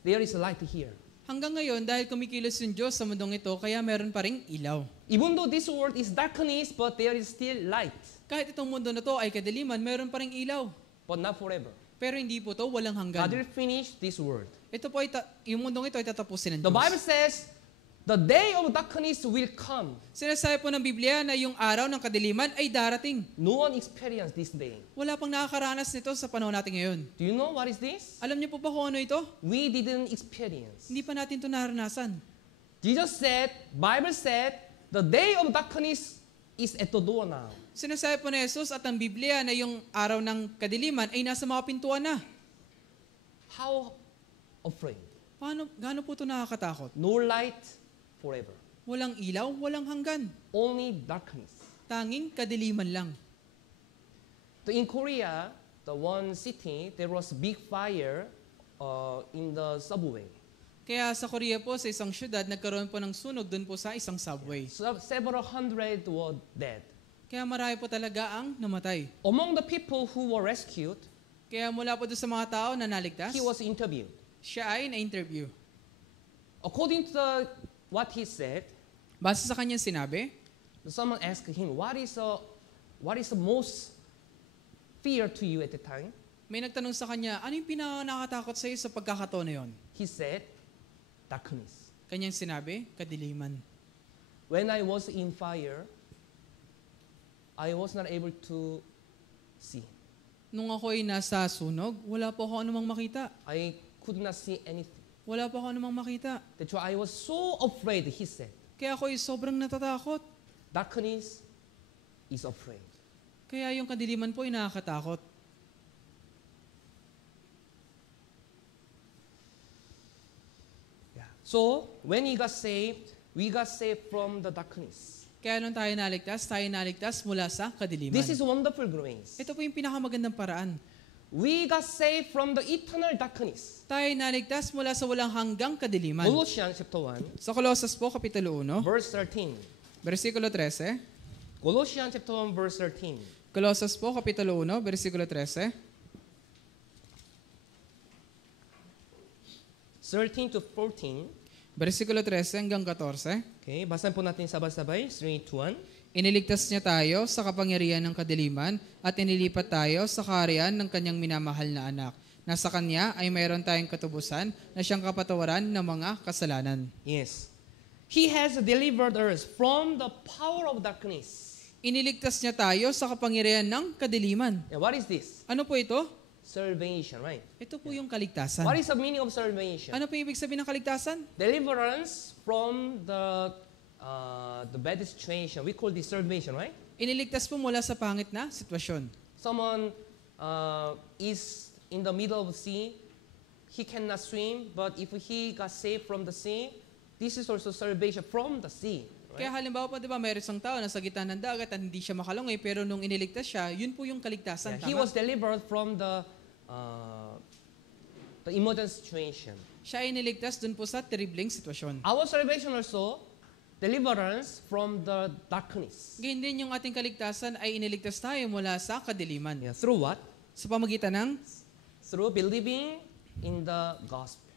there is a light here. Hanggang ngayon, dahil kumikilos yung Diyos sa mundong ito, kaya meron pa ring ilaw. Even though this world is darkness, but there is still light. Kahit itong mundo na to ay kadiliman, meron pa ring ilaw. But not forever. Pero hindi po to walang God hanggan. will finish this world. Ito po ay yung mundong ito ay tatapusin ng The Diyos. Bible says, the day of darkness will come. Sinasabi po ng Biblia na yung araw ng kadiliman ay darating. No one experienced this day. Wala pang nakakaranas nito sa panahon natin ngayon. Do you know what is this? Alam niyo po ba kung ano ito? We didn't experience. Hindi pa natin ito naranasan. Jesus said, Bible said, the day of darkness is at the door now. Sinasabi po ni Jesus at ang Biblia na yung araw ng kadiliman ay nasa mga pintuan na. How afraid? Gaano po ito nakakatakot? No light forever. Walang ilaw, walang hanggan. Only darkness. Tanging kadiliman lang. In Korea, the one city, there was big fire in the subway. Kaya sa Korea po, sa isang syudad, nagkaroon po ng sunog doon po sa isang subway. So several hundred were dead. Kaya marami po talaga ang namatay. Among the people who were rescued, Kaya mula po doon sa mga tao na naligtas, he was interviewed. siya ay na-interview. According to what he said, Base sa kanyang sinabi, someone asked him, what is the most fear to you at the time? may nagtanong sa kanya, ano yung pinaka-nakatakot sa iyo sa pagkakataon na yun? He said, darkness. Kanyang sinabi, kadiliman. When I was in fire, I was not able to see. Nung ako'y nasa sunog, wala po ako anumang makita. I could not see anything. Wala po ako anumang makita. That's why I was so afraid, he said. Kaya ako'y sobrang natatakot. Darkness is afraid. Kaya yung kadiliman po ay nakakatakot. Yeah. So, when we got saved from the darkness. Kaya nung tayo naligtas mula sa kadiliman. This is wonderful grace. Ito po yung pinakamagandang paraan. We got saved from the eternal darkness. Tayo naligtas mula sa walang hanggang kadiliman. Colossians chapter 1, Sa Colossus po, Kapitulo 1, verse 13. versikulo 13. Colossians chapter 1, verse 13. Colossus po, Kapitulo 1, versikulo 13. 13 to 14. Versikulo 13 hanggang 14. Okay, basahin po natin sabay-sabay. 3, 2, 1. Iniligtas niya tayo sa kapangyarihan ng kadiliman at inilipat tayo sa kaharian ng kanyang minamahal na anak. Na sa kanya ay mayroon tayong katubusan na siyang kapatawaran ng mga kasalanan. Yes. He has delivered us from the power of darkness. Iniligtas niya tayo sa kapangyarihan ng kadiliman. Yeah, what is this? Ano po ito? Salvation, right? Ito po yung kaligtasan. What is the meaning of salvation? Ano po yung ibig sabihin ng kaligtasan? Deliverance from the bad situation. We call this salvation, right? Iniligtas po mula sa pangit na sitwasyon. Someone is in the middle of the sea. He cannot swim, but if he got saved from the sea, this is also salvation from the sea. Kaya halimbawa po, di ba, mayroon isang tao na sa gitna ng dagat at hindi siya makalungoy, pero nung iniligtas siya, yun po yung kaligtasan. Yeah, he Tama? was delivered from the emergency situation. Siya ay iniligtas dun po sa terribleng sitwasyon. Our salvation also deliverance from the darkness. Ganyan din yung ating kaligtasan ay iniligtas tayo mula sa kadiliman. Yeah, through what? Sa pamagitan ng Through believing in the gospel.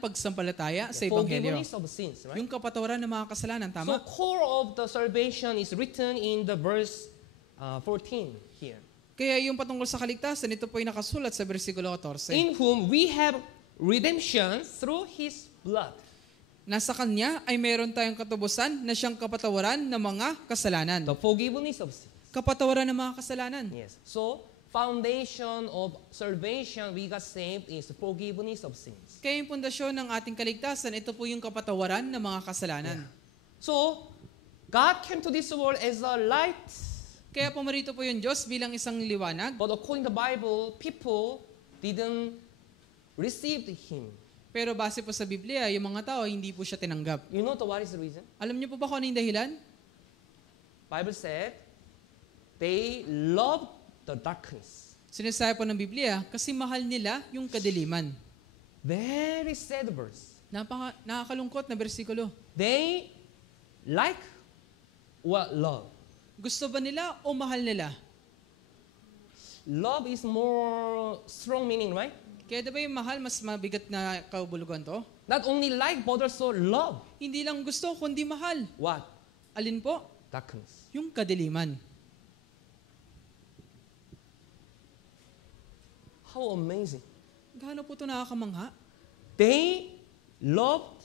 pagsampalataya sa The Ebanghelyo. forgiveness of sins, right? Yung kapatawaran ng mga kasalanan, So tama? core of the salvation is written in the verse 14 here. Kaya yung patungkol sa kaligtasan, ito po ay nakasulat sa versikulo 14. In whom we have redemption through His blood. Nasa Kanya ay meron tayong katubusan na siyang kapatawaran ng mga kasalanan. The forgiveness of sins. Kapatawaran ng mga kasalanan. Yes. So foundation of salvation we got saved is forgiveness of sins. Kaya yung pundasyon ng ating kaligtasan, ito po yung kapatawaran ng mga kasalanan. So God came to this world as a light. Kaya pumarito po yung Diyos bilang isang liwanag. But according to the Bible, people didn't receive Him. Pero base po sa Biblia, yung mga tao, hindi po siya tinanggap. You know what is the reason? Alam niyo po ba kung ano yung dahilan? Bible said they loved the darkness. Sinasabi po ng Biblia, kasi mahal nila yung kadiliman. Very sad verse. Nakakalungkot na bersikulo. They like what love. Gusto ba nila o mahal nila? Love is more strong meaning, right? Kaya diba yung mahal, mas mabigat na kabulugan to? Not only like, but also love. Hindi lang gusto, kundi mahal. What? Alin po? Darkness. Yung kadiliman. How amazing. Gaano po ito nakakamangha? They loved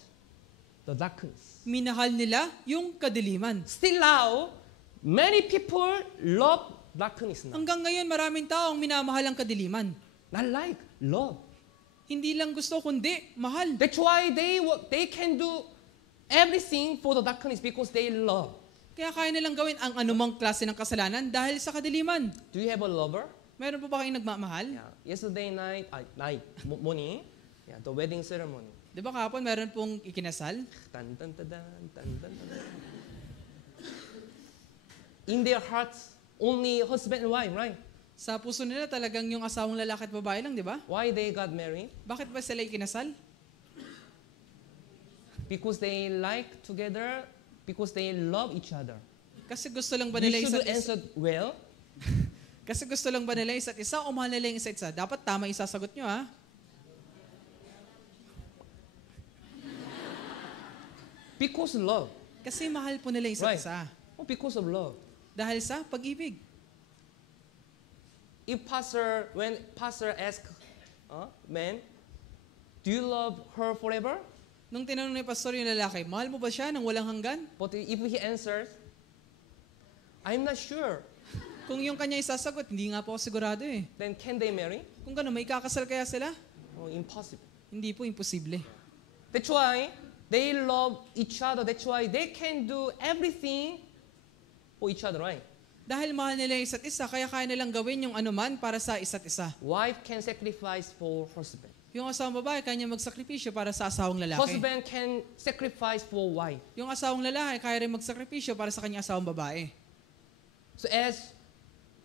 the darkness. Minahal nila yung kadiliman. Still now, many people love darkness now. Hanggang ngayon, maraming taong minamahal ang kadiliman. Not like, love. Hindi lang gusto, kundi mahal. That's why they can do everything for the darkness because they love. Kaya kaya nilang gawin ang anumang klase ng kasalanan dahil sa kadiliman. Do you have a lover? Meron po ba kayong nagmamahal? Yeah. Yesterday morning, yeah, the wedding ceremony. Di ba kahapon meron pong ikinasal? Tan, tan, tan, tan, tan, tan, tan. In their hearts, only husband and wife, right? Sa puso nila talagang yung asawang lalaki at babae lang, di ba? Why they got married? Bakit ba sila ikinasal? Because they like together, because they love each other. Kasi gusto lang ba You nila should isa't isa? answer well. Kasi gusto lang ba nila isa't isa o mahal nila yung isa't isa? Dapat tama yung sasagot nyo, ha? Because love. Kasi mahal po nila yung isa't Right. isa. Oh, because of love. Dahil sa pag-ibig. When pastor asks, man, do you love her forever? Nung tinanong ni pastor yung lalaki, mahal mo ba siya nang walang hanggan? But if he answers, I'm not sure, Kung yung kanya isasagot, hindi nga po ako sigurado eh. then can they marry? Kung gano'n, may kakasal kaya sila? Oh, impossible. Hindi po, imposible. That's why they love each other. That's why they can do everything for each other, right? Dahil mahal nila yung isa't isa, kaya kaya nilang gawin yung anuman para sa isa't isa. Wife can sacrifice for husband. Yung asawang babae, kaya niya magsakripisyo para sa asawang lalaki. Husband can sacrifice for wife. Yung asawang lalaki, kaya rin magsakripisyo para sa kanyang asawang babae. So as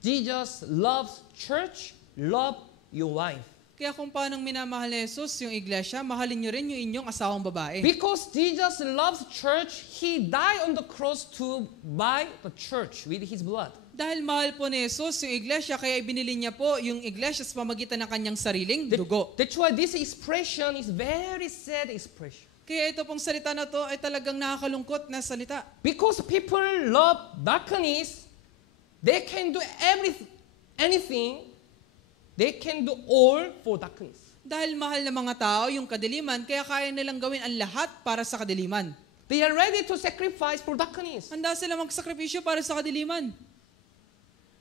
Jesus loves church, love your wife. Kaya kung paano minamahal ni Jesus yung iglesia, mahalin nyo rin yung inyong asawang babae. Because Jesus loves church, He died on the cross to buy the church with His blood. Dahil mahal po ni Jesus yung iglesia, kaya ibinili niya po yung iglesia sa pamagitan ng kanyang sariling dugo. That's why this expression is very sad expression. Kaya ito pong salita na to ay talagang nakakalungkot na salita. Because people love darkness, they can do anything, they can do all for darkness. Dahil mahal ng mga tao yung kadiliman, kaya kaya nilang gawin ang lahat para sa kadiliman. They are ready to sacrifice for darkness. Handa sila magsakripisyo para sa kadiliman.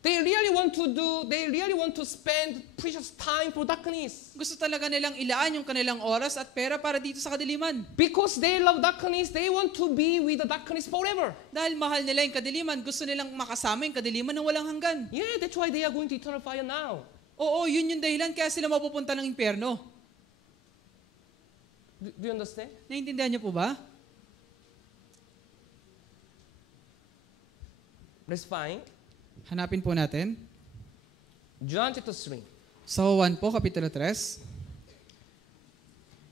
They really want to spend precious time for darkness. Gusto talaga nilang ilaan yung kanilang oras at pera para dito sa kadiliman. Because they love darkness, they want to be with the darkness forever. Dahil mahal nila yung kadiliman, gusto nilang makasama yung kadiliman ng walang hanggan. Yeah, that's why they are going to eternal fire now. Oo, yun yung dahilan kaya sila mapupunta ng impyerno. Do you understand? Naiintindihan niyo po ba? Let's find Hanapin po natin. John chapter 3. Sa Juan po, Kapitulo 3.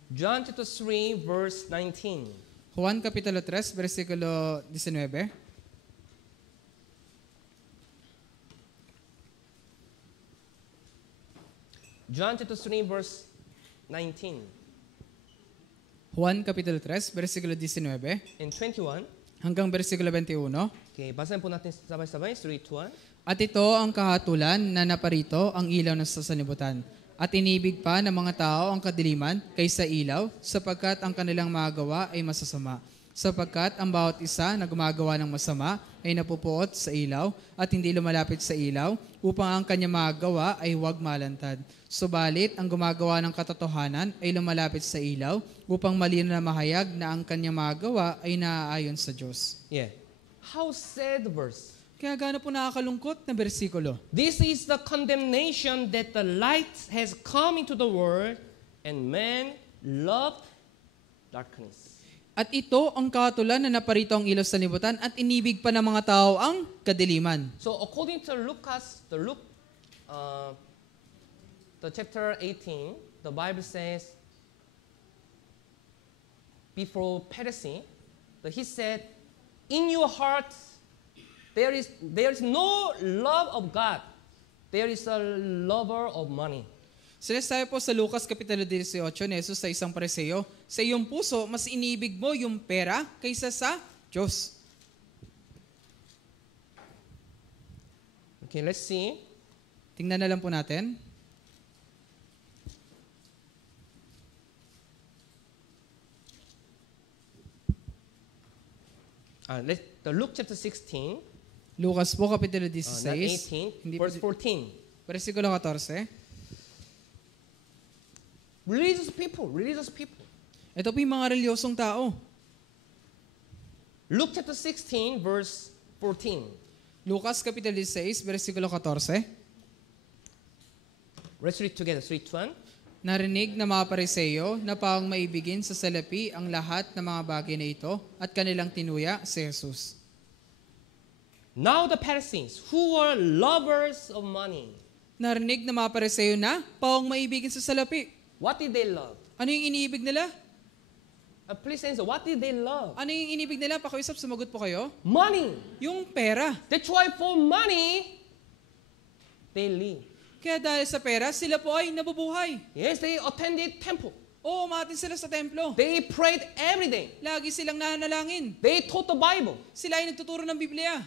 John chapter 3, verse 19. Juan Kapitulo 3, versikulo 19. John chapter 3, verse 19 Juan Kapitulo 3, versikulo 19 and 21. hanggang versikulo 21. Okay, basahin po natin sabay-sabay. 3, 2, 1. At ito ang kahatulan na naparito ang ilaw ng sasalibutan. At inibig pa ng mga tao ang kadiliman kaysa ilaw, sapagkat ang kanilang magagawa ay masasama. Sapagkat ang bawat isa na gumagawa ng masama ay napupuot sa ilaw at hindi lumalapit sa ilaw upang ang kanyang magagawa ay huwag malantad. Subalit, ang gumagawa ng katotohanan ay lumalapit sa ilaw upang malinaw na mahayag na ang kanyang magagawa ay naaayon sa Diyos. Yeah. How sad verse. Kaya gaano po nakakalungkot na bersikulo. This is the condemnation that the light has come into the world and man loved darkness. At ito ang kahatulan na naparito ang ilaw sa libutan at inibig pa ng mga tao ang kadiliman. So according to the chapter 18, the Bible says, before perishing, he said, in your heart there is no love of God. There is a lover of money. Sinasabi po sa Lucas Kapitulo 18 ni Jesus sa isang pariseo, sa iyong puso, mas inibig mo yung pera kaysa sa Diyos. Okay, let's see. Tingnan na lang po natin. Luke chapter 16, Lucas po Kapitulo not 16, 18, verse 14. versikulo 14. Religious people. Ito po yung mga reliyosong tao. Luke chapter 16, verse 14. Lucas Kapitulo 16, versikulo 14. Let's read together. 3, 2, 1. Narinig ng mga pariseo na pang maibigin sa salapi ang lahat ng mga bagay na ito at kanilang tinuya si Jesus. Now the Pharisees, who were lovers of money, Narinig ng mga pariseo na pang maibigin sa salapi. what did they love? Ano yung iniibig nila? Please answer. What did they love? Ano yung inibig nila? Pakiusap, sumagot po kayo. Money. Yung pera. That's why for money, they live. Kaya dahil sa pera, sila po ay nabubuhay. Yes, they attended temple. Oo, umatin sila sa templo. They prayed every day. Lagi silang nanalangin. They taught the Bible. Sila ay nagtuturo ng Biblia.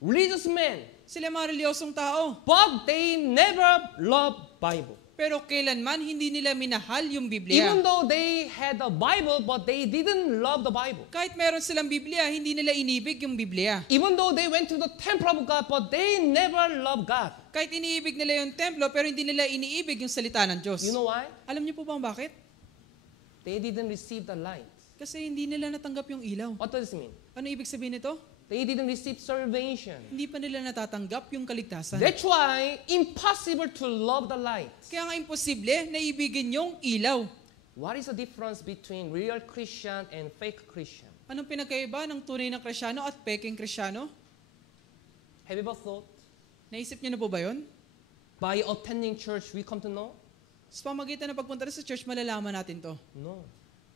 Religious men. Sila mga reliyosong tao. But they never loved Bible. Pero kailanman hindi nila minahal yung Biblia. Even though they had the Bible, but they didn't love the Bible. Kahit meron silang Biblia, hindi nila inibig yung Biblia. Even though they went to the temple of God, but they never loved God. Kahit iniibig nila yung templo, pero hindi nila iniibig yung salita ng Diyos. You know why? Alam niyo po bang bakit? They didn't receive the light. Kasi hindi nila natanggap yung ilaw. What does it mean? Ano ibig sabihin nito? They didn't receive salvation. Hindi pa nila natatanggap yung kaligtasan. That's why impossible to love the light. Kaya nga imposible na ibigin yung ilaw. What is the difference between real Christian and fake Christian? Anong pinagkaiba ng tunay na Kristyano at peking Kristyano? Have you ever thought? Naisip niyo na po ba yun? By attending church, we come to know? Sa pamagitan ng pagpunta sa church, malalaman natin to. No.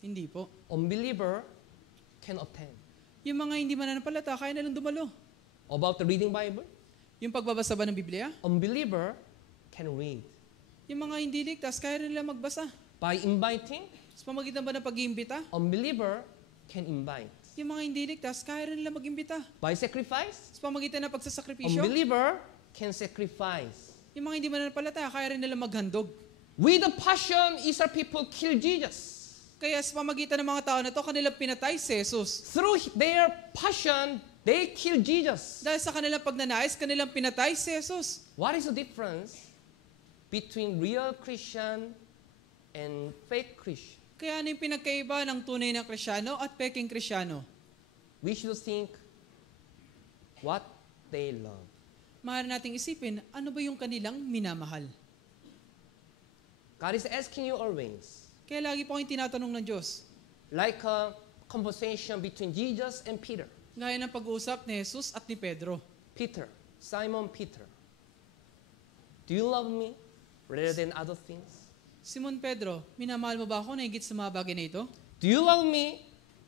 Hindi po. Unbeliever can attend. Yung mga hindi mananampalata, kaya nalang dumalo. About the reading Bible? Yung pagbabasa ba ng Biblia? Unbeliever can read. Yung mga hindi ligtas, kaya nila magbasa. By inviting, Sa pamagitan ba ng pag-iimbita? unbeliever can invite. Yung mga hindi ligtas, kaya nila mag-imbita. By sacrifice, Sa pamagitan ng pagsasakripisyo, unbeliever can sacrifice. yung mga hindi mananampalata, kaya rin nila maghandog. With the passion, Israel people kill Jesus. Kaya sa pamagitan ng mga tao na to, kanilang pinatay si Jesus. Through their passion, they kill Jesus. Dahil sa kanilang pagnanais, kanilang pinatay si Jesus. What is the difference between real Christian and fake Christian? Kaya ano yung pinagkaiba ng tunay na Kristyano at peking Kristyano? We should think what they love. Maaari nating isipin, ano ba yung kanilang minamahal? God is asking you always, Kaya lagi po kayong tinatanong ng Diyos. like a conversation between Jesus and Peter. Gaya ng pag-uusap ni Jesus at ni Pedro. Peter, Simon Peter, do you love me rather than other things? Simon Pedro, minamahal mo ba ako na higit sa mga bagay na ito? Do you love me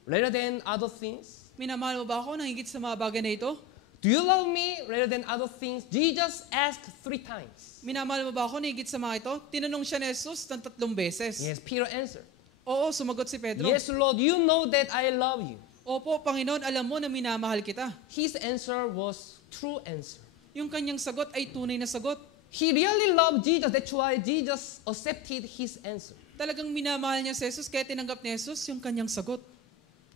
rather than other things? Minamahal mo ba ako na higit sa mga bagay na ito? Do you love me rather than other things? Jesus asked 3 times. Minamahal mo ba ako na higit sa mga ito? Tinanong siya ni Jesus ng 3 beses. Yes, Peter answered. Oo, sumagot si Pedro. Yes, Lord, you know that I love you. Opo, Panginoon, alam mo na minamahal kita. His answer was true answer. Yung kanyang sagot ay tunay na sagot. He really loved Jesus. That's why Jesus accepted his answer. Talagang minamahal niya si Jesus, kaya tinanggap ni Jesus yung kanyang sagot.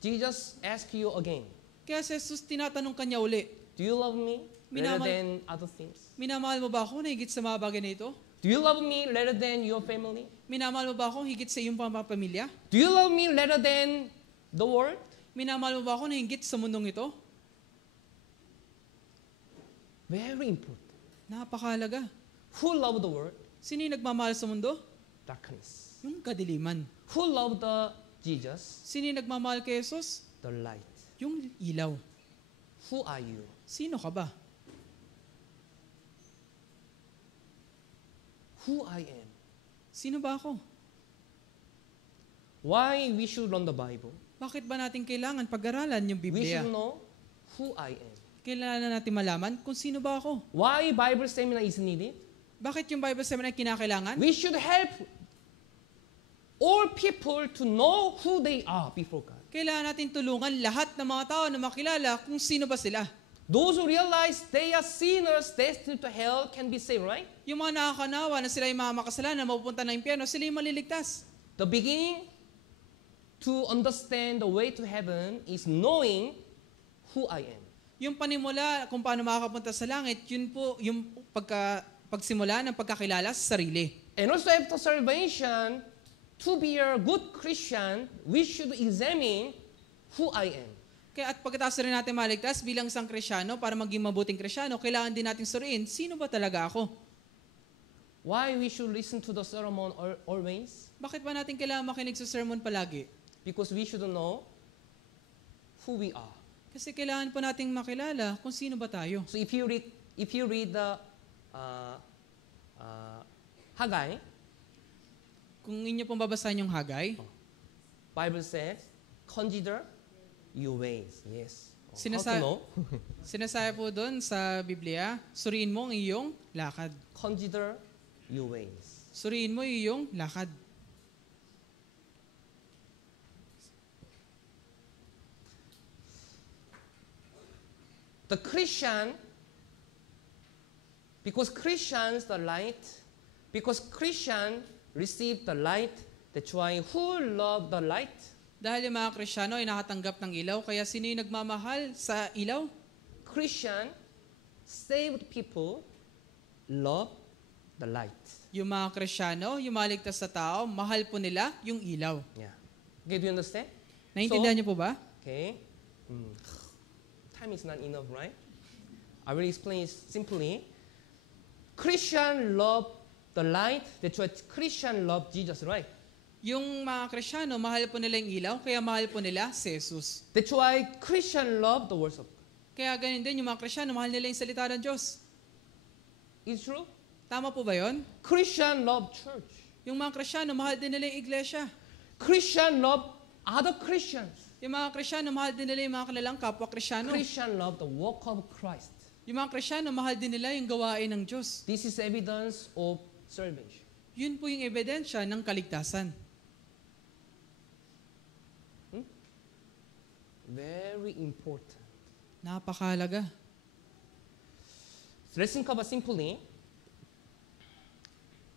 Jesus asked you again, Kaya si Jesus tinatanong kanya uli, do you love me rather Minamal- than other things? minamahal mo ba ako na higit sa mga bagay na ito? Do you love me rather than your family? Minamahal mo ba ako higit sa iyong pamilya? Do you love me rather than the world? Minamahal mo ba ako na higit sa mundong ito? Very important. Napakahalaga. Who loved the world? Sino yung nagmamahal sa mundo? Darkness. Yung kadiliman. Who loved the Jesus? Sino yung nagmamahal kay Jesus? The light. Yung ilaw. Who are you? Sino ka ba? Who I am? Sino ba ako? Why we should learn the Bible? Bakit ba natin kailangan pag-aralan yung We Biblia? should know who I am. Kailangan natin malaman kung sino ba ako. Why Bible seminar is needed? Bakit yung Bible seminar kinakailangan? We should help all people to know who they are before God. Kailangan natin tulungan lahat ng mga tao na makilala kung sino ba sila. Those who realize they are sinners destined to hell can be saved, right? Yung mga nakakanawa na sila yung mga makasalanan na mapupunta ng impyerno, sila yung maliligtas. The beginning to understand the way to heaven is knowing who I am. Yung panimula kung paano makakapunta sa langit, yun po yung pagsimula ng pagkakilala sa sarili. And also after salvation, to be a good Christian, we should examine who I am. Kaya at pagkatapos rin natin maligtas bilang isang Kristyano, para maging mabuting Kristyano, kailangan din natin suriin, sino ba talaga ako? Why we should listen to the sermon always? Bakit ba natin kailangan makinig sa sermon palagi? Because we should know who we are. Kasi kailangan po nating makilala kung sino ba tayo. So if you read the Haggai, Kung inyo pong babasahin yung Hagay, Bible says, consider your ways. Yes. How to Sinasa- know? sinasaya po doon sa Biblia, suriin mo ang iyong lakad. Consider your ways. Suriin mo yung iyong lakad. The Christian, because Christians the light, because Christian receive the light, that's why who love the light? Dahil yung mga Kristyano ay nakatanggap ng ilaw, kaya sino yung nagmamahal sa ilaw? Christian, saved people love the light. Yung mga Kristyano, yung maligtas sa tao, mahal po nila yung ilaw. Yeah. Okay, do you understand? Naintindihan niyo po ba? Okay. time is not enough, right? I will explain it simply. Christian love the light. That's why Christian love Jesus, right? Yung mga Kristiyano, mahal po nila yung ilaw, kaya mahal po nila si Jesus. That's why Christian love the words of God. Kaya ganun din, yung mga Kristiyano, mahal nila yung salita ng Diyos. Is true? Tama po ba yun? Christian love church. Yung mga Kristiyano, mahal din nila yung iglesia. Christian love other Christians. Yung mga Kristiyano, mahal din nila yung mga kanilang kapwa Kristiyano. Christian love the work of Christ. Yung mga Kristiyano, mahal din nila yung gawain ng Diyos. This is evidence of salvation. Yun po yung ebidensya ng kaligtasan. Very important. Napakahalaga. So let's think about simply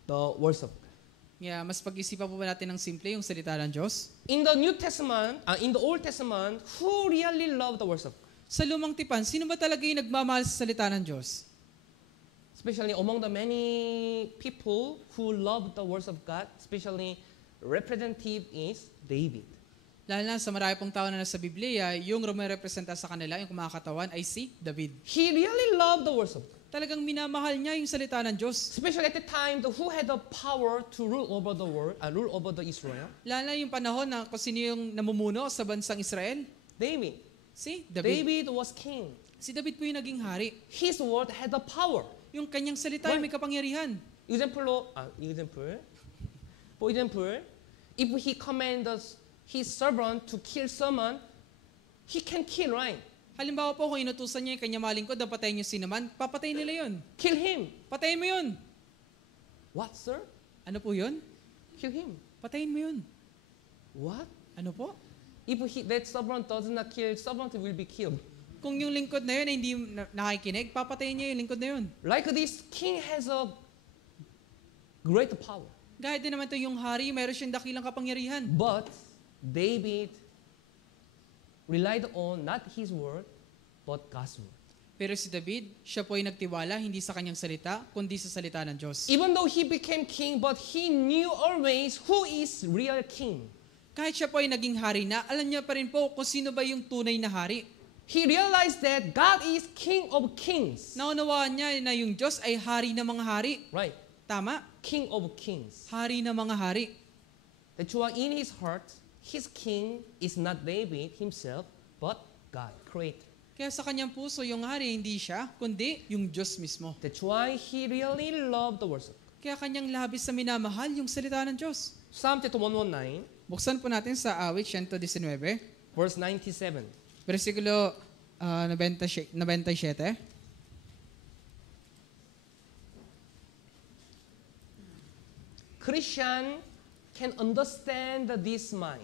the words of God. Yeah, mas pag-isipan po ba natin ng simple yung salita ng Diyos? In the New Testament, in the Old Testament, who really loved the words of God? Sa lumang tipan, sino ba talaga yung nagmamahal sa salita ng Diyos? Especially among the many people who love the words of God, especially representative is David. Lalo na sa marami pong tao na nasa Biblia, yung rumerepresenta sa kanila, yung kumakatawan, ay si David. He really loved the words of God. Talagang minamahal niya yung salita ng Diyos. Especially at the time, who had the power to rule over the world, rule over the Israel? Lalo na yung panahon na kung sino yung namumuno sa bansang Israel? David. Si David. David was king. Si David po yung naging hari. His word had the power. Yung kanyang salita ay may kapangyarihan. For example, if he commands his servant to kill someone, he can kill, right? Halimbawa po, kung inutusan niya yung kanyang malingkod na patayin yung sinaman, papatayin nila yun. Kill him. Patayin mo yun. What, sir? Ano po yun? Kill him. Patayin mo yun. What? Ano po? If that servant does not kill, servant will be killed. Kung yung lingkod na yun ay hindi nakikinig, papatayin niya yung lingkod na yun. Like this, king has a great power. Gaya din naman ito yung hari, mayroon siyang dakilang kapangyarihan. But David relied on not his word, but God's word. Pero si David, siya po ay nagtiwala hindi sa kanyang salita, kundi sa salita ng Diyos. Even though he became king, but he knew always who is real king. Kahit siya po ay naging hari na, alam niya pa rin po kung sino ba yung tunay na hari. He realized that God is king of kings. Naunawaan niya na yung Diyos ay hari ng mga hari. Right. Tama? King of kings. Hari ng mga hari. That's why in his heart, his king is not David himself, but God, creator. Kaya sa kanyang puso, yung hari hindi siya, kundi yung Diyos mismo. That's why he really loved the words of God. Kaya kanyang labis na minamahal yung salita ng Diyos. Psalm 119, Buksan po natin sa awit 119, verse 97. versikulo 97. Christian can understand this mind.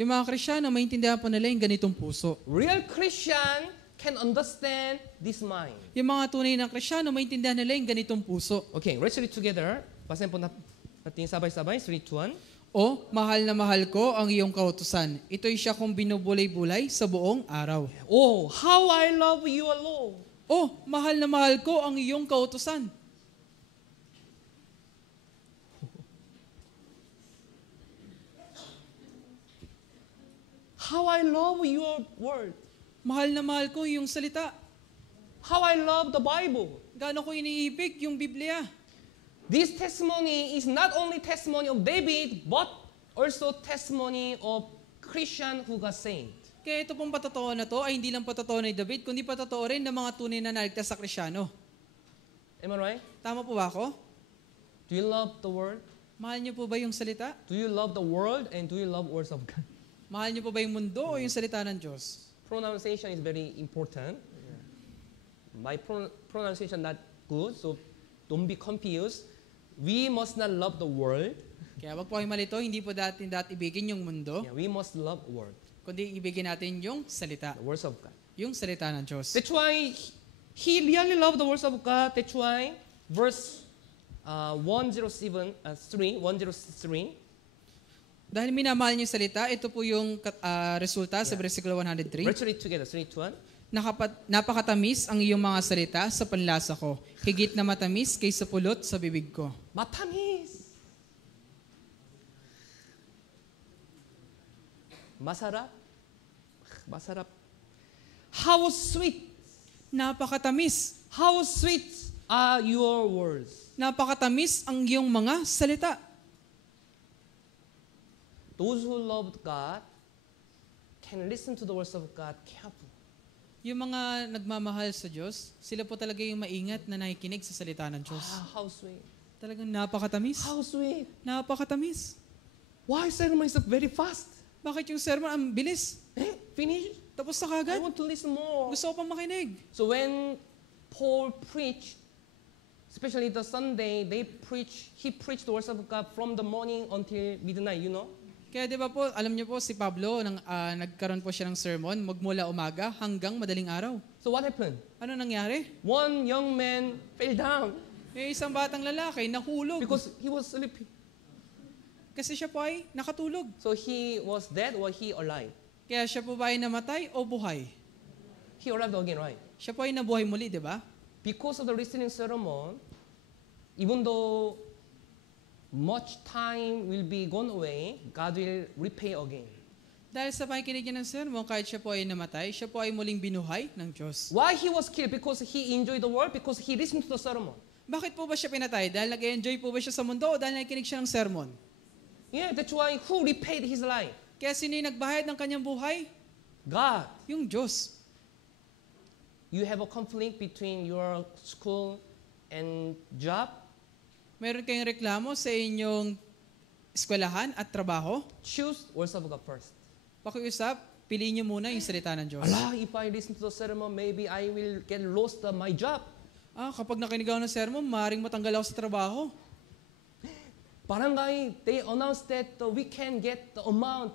Yung mga Kristiyano, maintindihan po nila yung ganitong puso. Real Christian can understand this mind. Yung mga tunay na Kristiyano, maintindihan nila yung ganitong puso. Okay, let's read together. Basahin po natin sabay-sabay. 3, 2, 1. O, mahal na mahal ko ang iyong kautusan. Ito'y siya kong binubulay-bulay sa buong araw. Oh, how I love your law. O, mahal na mahal ko ang iyong kautusan. How I love your word. Mahal na mahal ko yung salita. How I love the Bible. Gaano ko iniibig yung Biblia. This testimony is not only testimony of David, but also testimony of Christian who got saved. Kaya ito pong patotoo na to ay hindi lang patotoo ni David, kundi patotoo rin ng mga tunay na naligtas sa Kristiyano. Am I right? Tama po ba ako? Do you love the word? Mahal niyo po ba yung salita? Do you love the world and do you love words of God? Mahal niyo po ba yung mundo o yung salita ng Diyos? Pronunciation is very important. My pronunciation not good, so don't be confused. We must not love the world. Kaya wag po kayong malito, hindi po datin ibigin yung mundo, Yeah, we must love word, kundi ibigin natin yung salita, the words of God. yung salita ng Diyos. That's why he really loved the words of God. That's why verse 103. Dahil minamahal niyo yung salita, ito po yung resulta sa versikulo 103. Let's read together. 3, 2, 1. Napakatamis ang iyong mga salita sa panlasa ko, higit na matamis kaysa pulot sa bibig ko. Matamis. Masarap. Masarap. How sweet, Napakatamis. how sweet are your words. Napakatamis ang iyong mga salita. Those who love God can listen to the words of God carefully. Yung mga nagmamahal sa Diyos, sila po talaga yung maingat na nakikinig sa salita ng Diyos. How sweet. Talagang napakatamis. How sweet. Napakatamis. Why sermon is very fast? Bakit yung sermon ang bilis? Finish? Tapos na I kagad? want to listen more. Gusto ko pang makinig. So when Paul preached, especially the Sunday, he preached the words of God from the morning until midnight, you know? Kaya di ba po, alam niyo po si Pablo, nagkaroon po siya ng sermon magmula umaga hanggang madaling araw. So what happened? Ano nangyari? One young man fell down May isang batang lalaki nahulog because he was sleeping. kasi siya po ay nakatulog. So he was dead or he alive? Kaya siya po ba ay namatay o buhay? He arrived again, right? Siya po ay nabuhay muli, di ba? Because of the listening sermon, even though much time will be gone away, God will repay again. Dahil sa pakikinig niya ng sermon, kahit siya po ay namatay, siya po ay muling binuhay ng Diyos. Why he was killed? Because he enjoyed the world, because he listened to the sermon. Bakit po ba siya pinatay? Dahil nag-enjoy po ba siya sa mundo o dahil nakikinig siya ng sermon? Yeah, that's why who repaid his life? Kaya sino yung nagbayad ng kanyang buhay? God. Yung Diyos. You have a conflict between your school and job. Meron kayong reklamo sa inyong eskwelahan at trabaho? Choose words of God first. Pakiusap, piliin niyo muna yung salita ng Diyos. Allah, if I listen to the sermon, maybe I will get lost my job. Kapag nakinig ako ng sermon, maaaring matanggal ako sa trabaho. Barangay, they announced that we can get the amount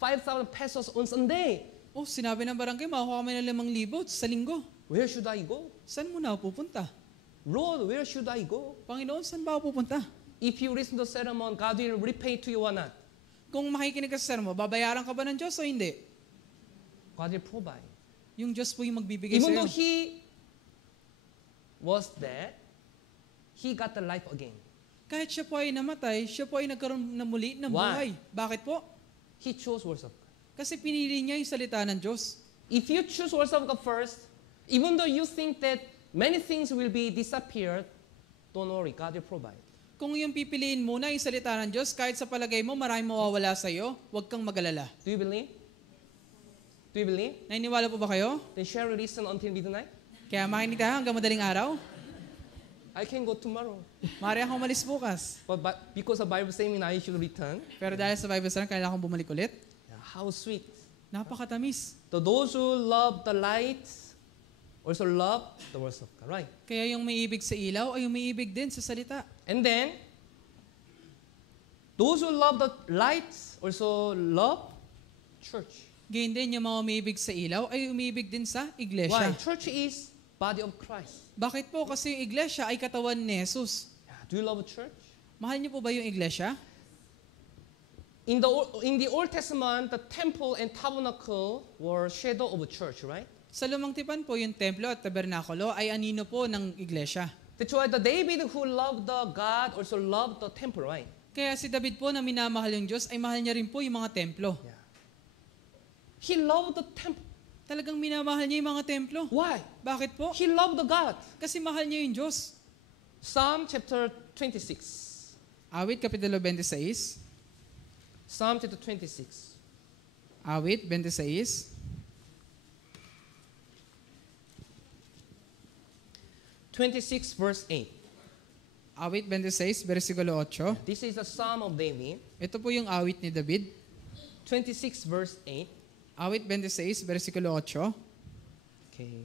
5,000 pesos on Sunday. Sinabi ng barangay, makukuha kami ng 5,000 sa linggo. Where should I go? Saan muna ako pupunta? Lord, where should I go? Panginoon, saan ba ako pupunta? If you listen to the sermon, God will repay to you or not? Kung makikinig ka sa sermon, babayaran ka ba ng Diyos o hindi? God will provide. Yung Diyos po yung magbibigay Even sa'yo. though he was dead, he got the life again. Kahit siya po ay namatay, siya po ay nagkaroon na muli ng Why? buhay. Bakit po? He chose words of God. Kasi pinili niya yung salita ng Diyos. If you choose words of God first, even though you think that many things will be disappeared, don't worry, God will provide. Kung yung pipiliin muna yung salita ng Diyos, kahit sa palagay mo maraming mawawala sa iyo, huwag kang magalala. Do you believe? Do you believe? Naniniwala po ba kayo? Then shall we listen until midnight? Kaya makinig tayo hanggang madaling araw. I can go tomorrow. Maaari akong umalis bukas. But because the Bible saying I should return, Pero dahil sa Bible study, kailangan akong bumalik ulit. how sweet. Napakatamis. So those who love the light also love the words of God, right? Kaya yung may ibig sa ilaw ay yung may ibig din sa salita. And then, those who love the light also love church. Gayun din yung mga umiibig sa ilaw ay umiibig din sa Why? iglesia. Church is body of Christ. Bakit po? Kasi yung iglesia ay katawan ni Jesus. Do you love church? Mahal niyo po ba yung iglesia? In the Old Testament, the temple and tabernacle were shadow of a church, right? Sa Lumang Tipan po, yung templo at tabernakulo ay anino po ng iglesia. That's why the David who loved the God also loved the temple, right? Kaya si David po na minamahal yung Diyos ay mahal niya rin po yung mga templo. Yeah. He loved the temple. Talagang minamahal niya yung mga templo. Why? Bakit po? He loved the God. Kasi mahal niya yung Diyos. Psalm chapter 26. Awit, Kapitulo 26. Psalm chapter 26. Awit, 26. 26 verse 8. Awit 26, versikulo 8. This is a psalm of David. Ito po yung awit ni David. 26 verse 8. Awit 26, versikulo 8. Okay.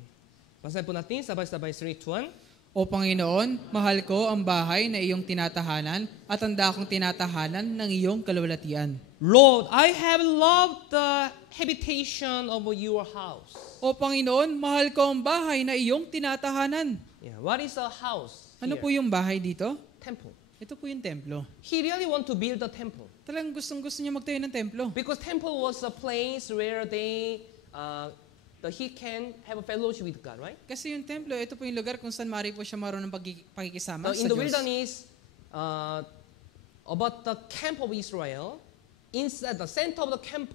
Basahin po natin, sabay-sabay 3, 2, 1. O Panginoon, mahal ko ang bahay na iyong tinatahanan at ang dakong tinatahanan ng iyong kalwalatian. Lord, I have loved the habitation of your house. O Panginoon, mahal ko ang bahay na iyong tinatahanan. Yeah. What is a house? Ano here? po yung bahay dito? Temple. Ito po yung templo. He really want to build a temple. Talagang gustong-gusto niya magtayo ng templo. Because temple was a place where he can have a fellowship with God, right? Kasi yung templo, ito po yung lugar kung saan maaari po siya marunong pakikisama In sa the Diyos. wilderness, about the camp of Israel, inside the center of the camp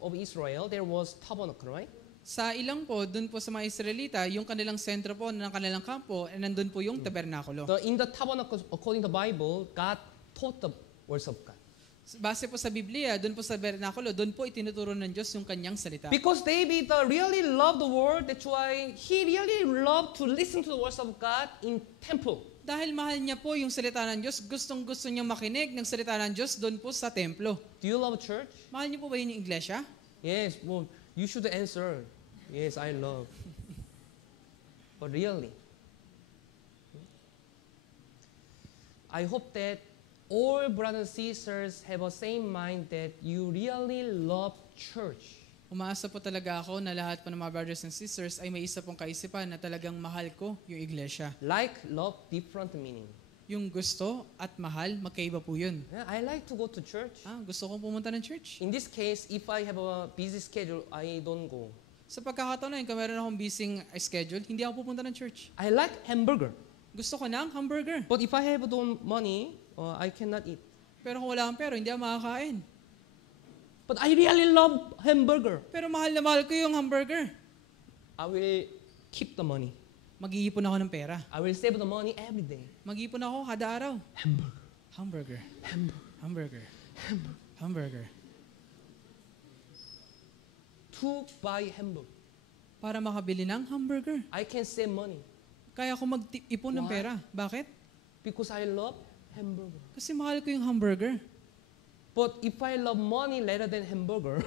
of Israel, there was tabernacle, right? Sa ilang po, dun po sa mga Israelita, yung kanilang sentro po ng kanilang kampo, nandun po yung tabernakulo. In the tabernacle, according to the Bible, God taught the words of God. Base po sa Biblia, dun po sa tabernakulo, dun po itinuturo ng Diyos yung kanyang salita. Because David really loved the word, that's why he really loved to listen to the words of God in temple. Dahil mahal niya po yung salita ng Diyos, gustong-gusto niya makinig ng salita ng Diyos dun po sa templo. Do you love church? Mahal niyo po ba yun yung iglesia? Yes, well, you should answer. Yes, I love. But really, I hope that all brothers and sisters have a same mind that you really love church. Umaasa po talaga ako na lahat po ng mga brothers and sisters ay may isa pong kaisipan na talagang mahal ko yung iglesia. Like love, different meaning. Yung gusto at mahal, magkaiba po yun. Yeah, I like to go to church. Gusto kong pumunta ng church. In this case, if I have a busy schedule, I don't go. Sa pagkakataon na yun, kung meron akong busy schedule, hindi ako pupunta ng church. I like hamburger. Gusto ko ng hamburger. But if I have no money, I cannot eat. Pero kung wala akong pera, hindi ako makakain. But I really love hamburger. Pero mahal na mahal ko yung hamburger. I will keep the money. Mag-iipon ako ng pera. I will save the money every day. Mag-iipon ako kada araw. Hamburger. Hamburger. Hamburger. Hamburger. To buy hamburger. Para makabili ng hamburger. I can save money Kaya ako mag-ipon ng Why? pera. Bakit? because I love hamburger. Kasi mahal ko yung hamburger. But if I love money rather than hamburger,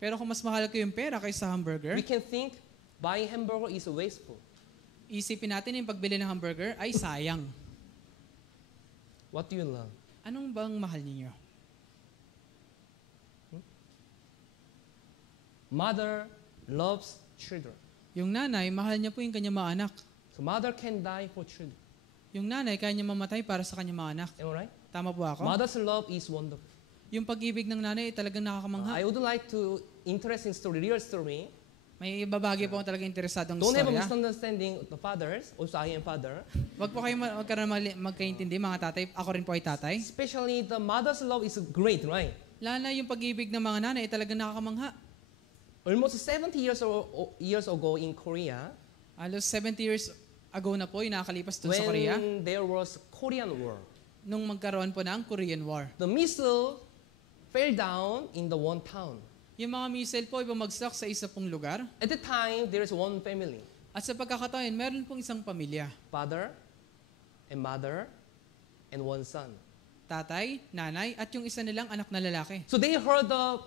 Pero kung mas mahal ko yung pera kaysa hamburger, we can think buying hamburger is wasteful. isipin natin yung pagbili ng hamburger ay sayang. What do you love? Anong bang mahal niyo? Mother loves children. Yung nanay, mahal niya po yung kanyang mga anak. So mother can die for children. Yung nanay, kaya niya mamatay para sa kanyang mga anak. Am I right? Tama po ako? Mother's love is wonderful. Yung pag-ibig ng nanay ay talagang nakakamangha. I would like to interesting story, real story. May ibabagi po akong talagang interesadong Don't have a istorya. misunderstanding of the fathers. Also, I am father. Wag po kayo magkaintindi, mga tatay. Ako rin po ay tatay. Especially the mother's love is great, right? Lalo na yung pag-ibig ng mga nanay ay talagang nakakamangha. Almost 70 years ago in Korea, Halos 70 years ago na po yung nakakalipas dun sa Korea, when there was Korean War, nung magkaroon po ng Korean War. the missile fell down in the one town. Yung mga missile po ay bumagsak sa isa pong lugar. At the time, there is one family, At sa pagkakataon, meron pong isang pamilya. father and mother and one son. Tatay, nanay, at yung isa nilang anak na lalaki. So they heard the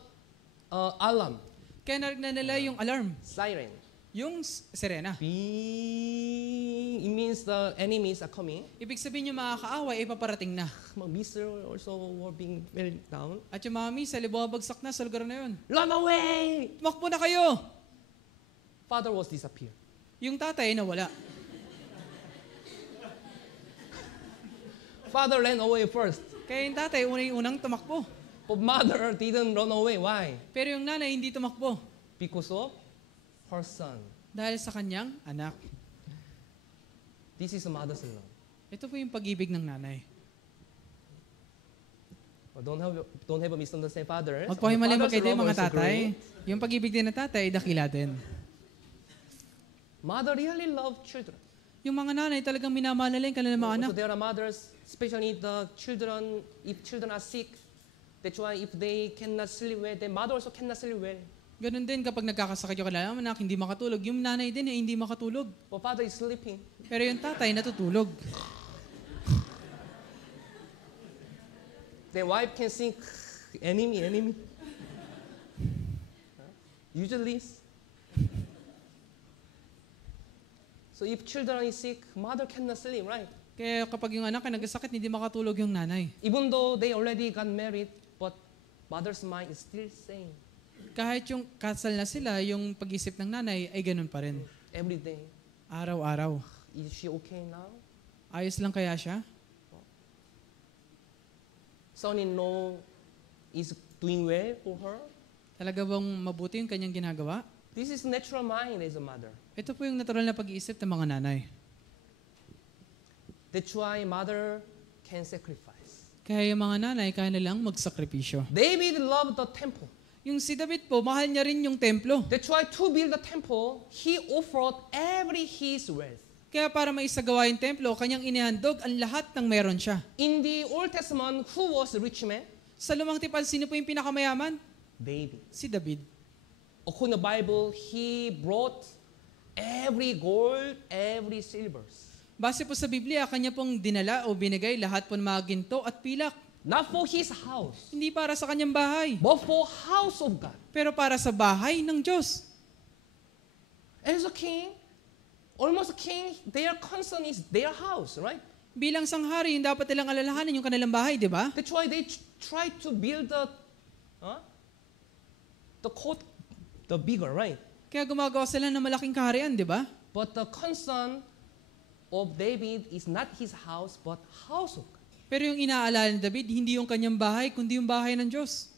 alarm, Kaya narinig na nila yung alarm, siren. yung sirena. Beep. It means the enemies are coming. Ibig sabihin yung mga kaaway ay paparating na. Mga missile also were being fell down. At yung mga missile, bumabagsak na sa lugar na yun. Run away! Tumakbo na kayo! Father was disappeared. Yung tatay ay nawala. Father ran away first. Kaya yung tatay, unang tumakbo. But mother didn't run away. Why? Pero yung nanay hindi tumakbo. Because of her son. Dahil sa kanyang anak. This is a mother's love. Ito po yung pag-ibig ng nanay. But don't have a misunderstanding, fathers. Magpahimali mo Father's kayo love mga also tatay. great. Yung pag-ibig din ng tatay, dakila din. Mother really love children. Yung mga nanay talagang minamahal nila yung kanilang mga anak. Also, there are mothers, especially the children, if children are sick, that's why if they cannot sleep well, the mother also cannot sleep well. Ganun din kapag nagkakasakit yung kanilang anak, hindi makatulog. Yung nanay din ay hindi makatulog. But father is sleeping. Pero yung tatay natutulog. The wife can think, enemy, enemy. Usually. So if children is sick, mother cannot sleep, right? Kaya kapag yung anak ay nagkasakit, hindi makatulog yung nanay. Even though they already got married, but mother's mind is still same. Kahit yung kasal na sila, yung pag-isip ng nanay ay ganun pa rin. Every day. Araw-araw. Is she okay now? Ayos lang kaya siya? Son-in-law is doing well for her? Talaga bang mabuti yung kanyang ginagawa? This is natural mind as a mother. Ito po yung natural na pag-iisip ng mga nanay. That's why mother can sacrifice. Kaya yung mga nanay, kaya nilang magsakripisyo. David loved the temple. Yung si David po, mahal niya rin yung templo. That's why to build the temple, he offered every his wealth. Kaya para maisagawa yung templo, kanyang inihandog ang lahat ng meron siya. In the Old Testament, who was the rich man? Sa Lumang Tipan, sino po yung pinakamayaman? David. Si David. According to the Bible, he brought every gold, every silvers. Base po sa Biblia, kanya pong dinala o binigay lahat po ng mga ginto at pilak. Not for his house, Hindi para sa kanyang bahay, but for house of God. pero para sa bahay ng Diyos. As a king, almost a king, their concern is their house, right? Bilang sanghari, yung dapat nilang alalahanin yung kanilang bahay, di ba? That's why they try to build the court, the bigger, right? Kaya gumagawa sila ng malaking kaharian, di ba? But the concern of David is not his house, but house of God. Pero yung inaalala ni David, hindi yung kanyang bahay, kundi yung bahay ng Diyos.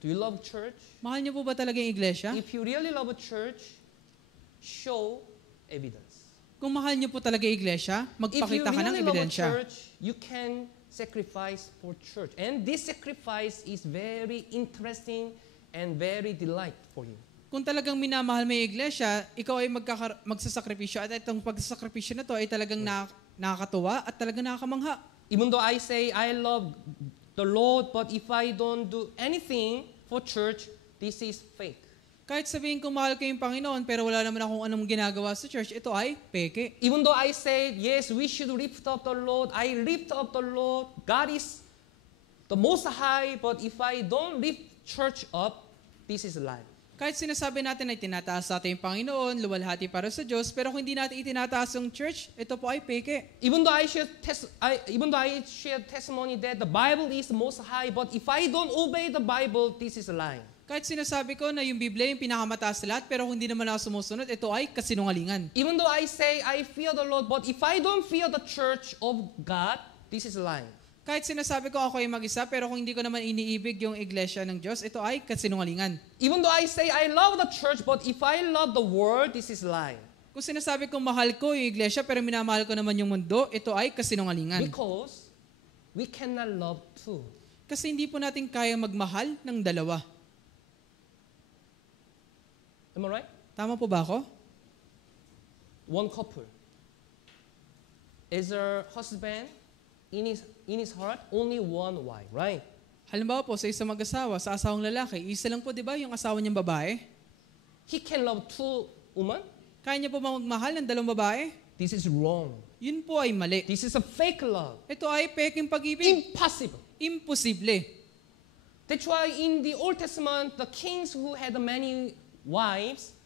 Do you love church? Mahal niyo po ba talaga yung iglesia? If you really love a church, show evidence. Kung mahal niyo po talaga yung iglesia, If you magpakita ka ng really love a ebidensya. church, you can sacrifice for church. And this sacrifice is very interesting and very delight for you. Kung talagang minamahal mo yung iglesia, ikaw ay magsasakripisyo at itong pagsasakripisyo na to ay talagang nakakatuwa at talagang nakakamangha. Even though I say I love the Lord, but if I don't do anything for church, this is fake. Kahit sabihin kong mahal ko yung Panginoon, pero wala naman akong anong ginagawa sa church, ito ay peke. Even though I say, yes, we should lift up the Lord, I lift up the Lord, God is the most high, but if I don't lift church up, this is a lie. Kahit sinasabi natin ay tinataas natin yung Panginoon, luwalhati para sa Diyos, pero kung hindi natin itinataas yung church, ito po ay peke. Even though I share testimony that the Bible is the most high, but if I don't obey the Bible, this is a lie. Kahit sinasabi ko na yung Biblia yung pinakamataas sa lahat, pero kung hindi naman ako sumusunod, ito ay kasinungalingan. Even though I say I fear the Lord, but if I don't fear the church of God, this is a lie. Kahit sinasabi ko ako ay mag-isa, pero kung hindi ko naman iniibig yung iglesia ng Diyos, ito ay kasinungalingan. Even though I say I love the church, but if I love the world, this is a lie. Kung sinasabi kong mahal ko yung iglesia, pero minamahal ko naman yung mundo, ito ay kasinungalingan. Because we cannot love two. Kasi hindi po natin kaya magmahal ng dalawa. Am I right? Tama po ba ako? One couple. Is a husband in his heart only one wife, right? Halimbawa po, sa isang mag-asawa, sa asawang lalaki, isa lang po, di ba, yung asawa niyang babae? He can love two women? Kaya niya po ba magmahal ng dalawang babae? This is wrong. Yun po ay mali. This is a fake love. Ito ay peking pag-ibig. Impossible. Imposible. That's why in the Old Testament, the kings who had many wives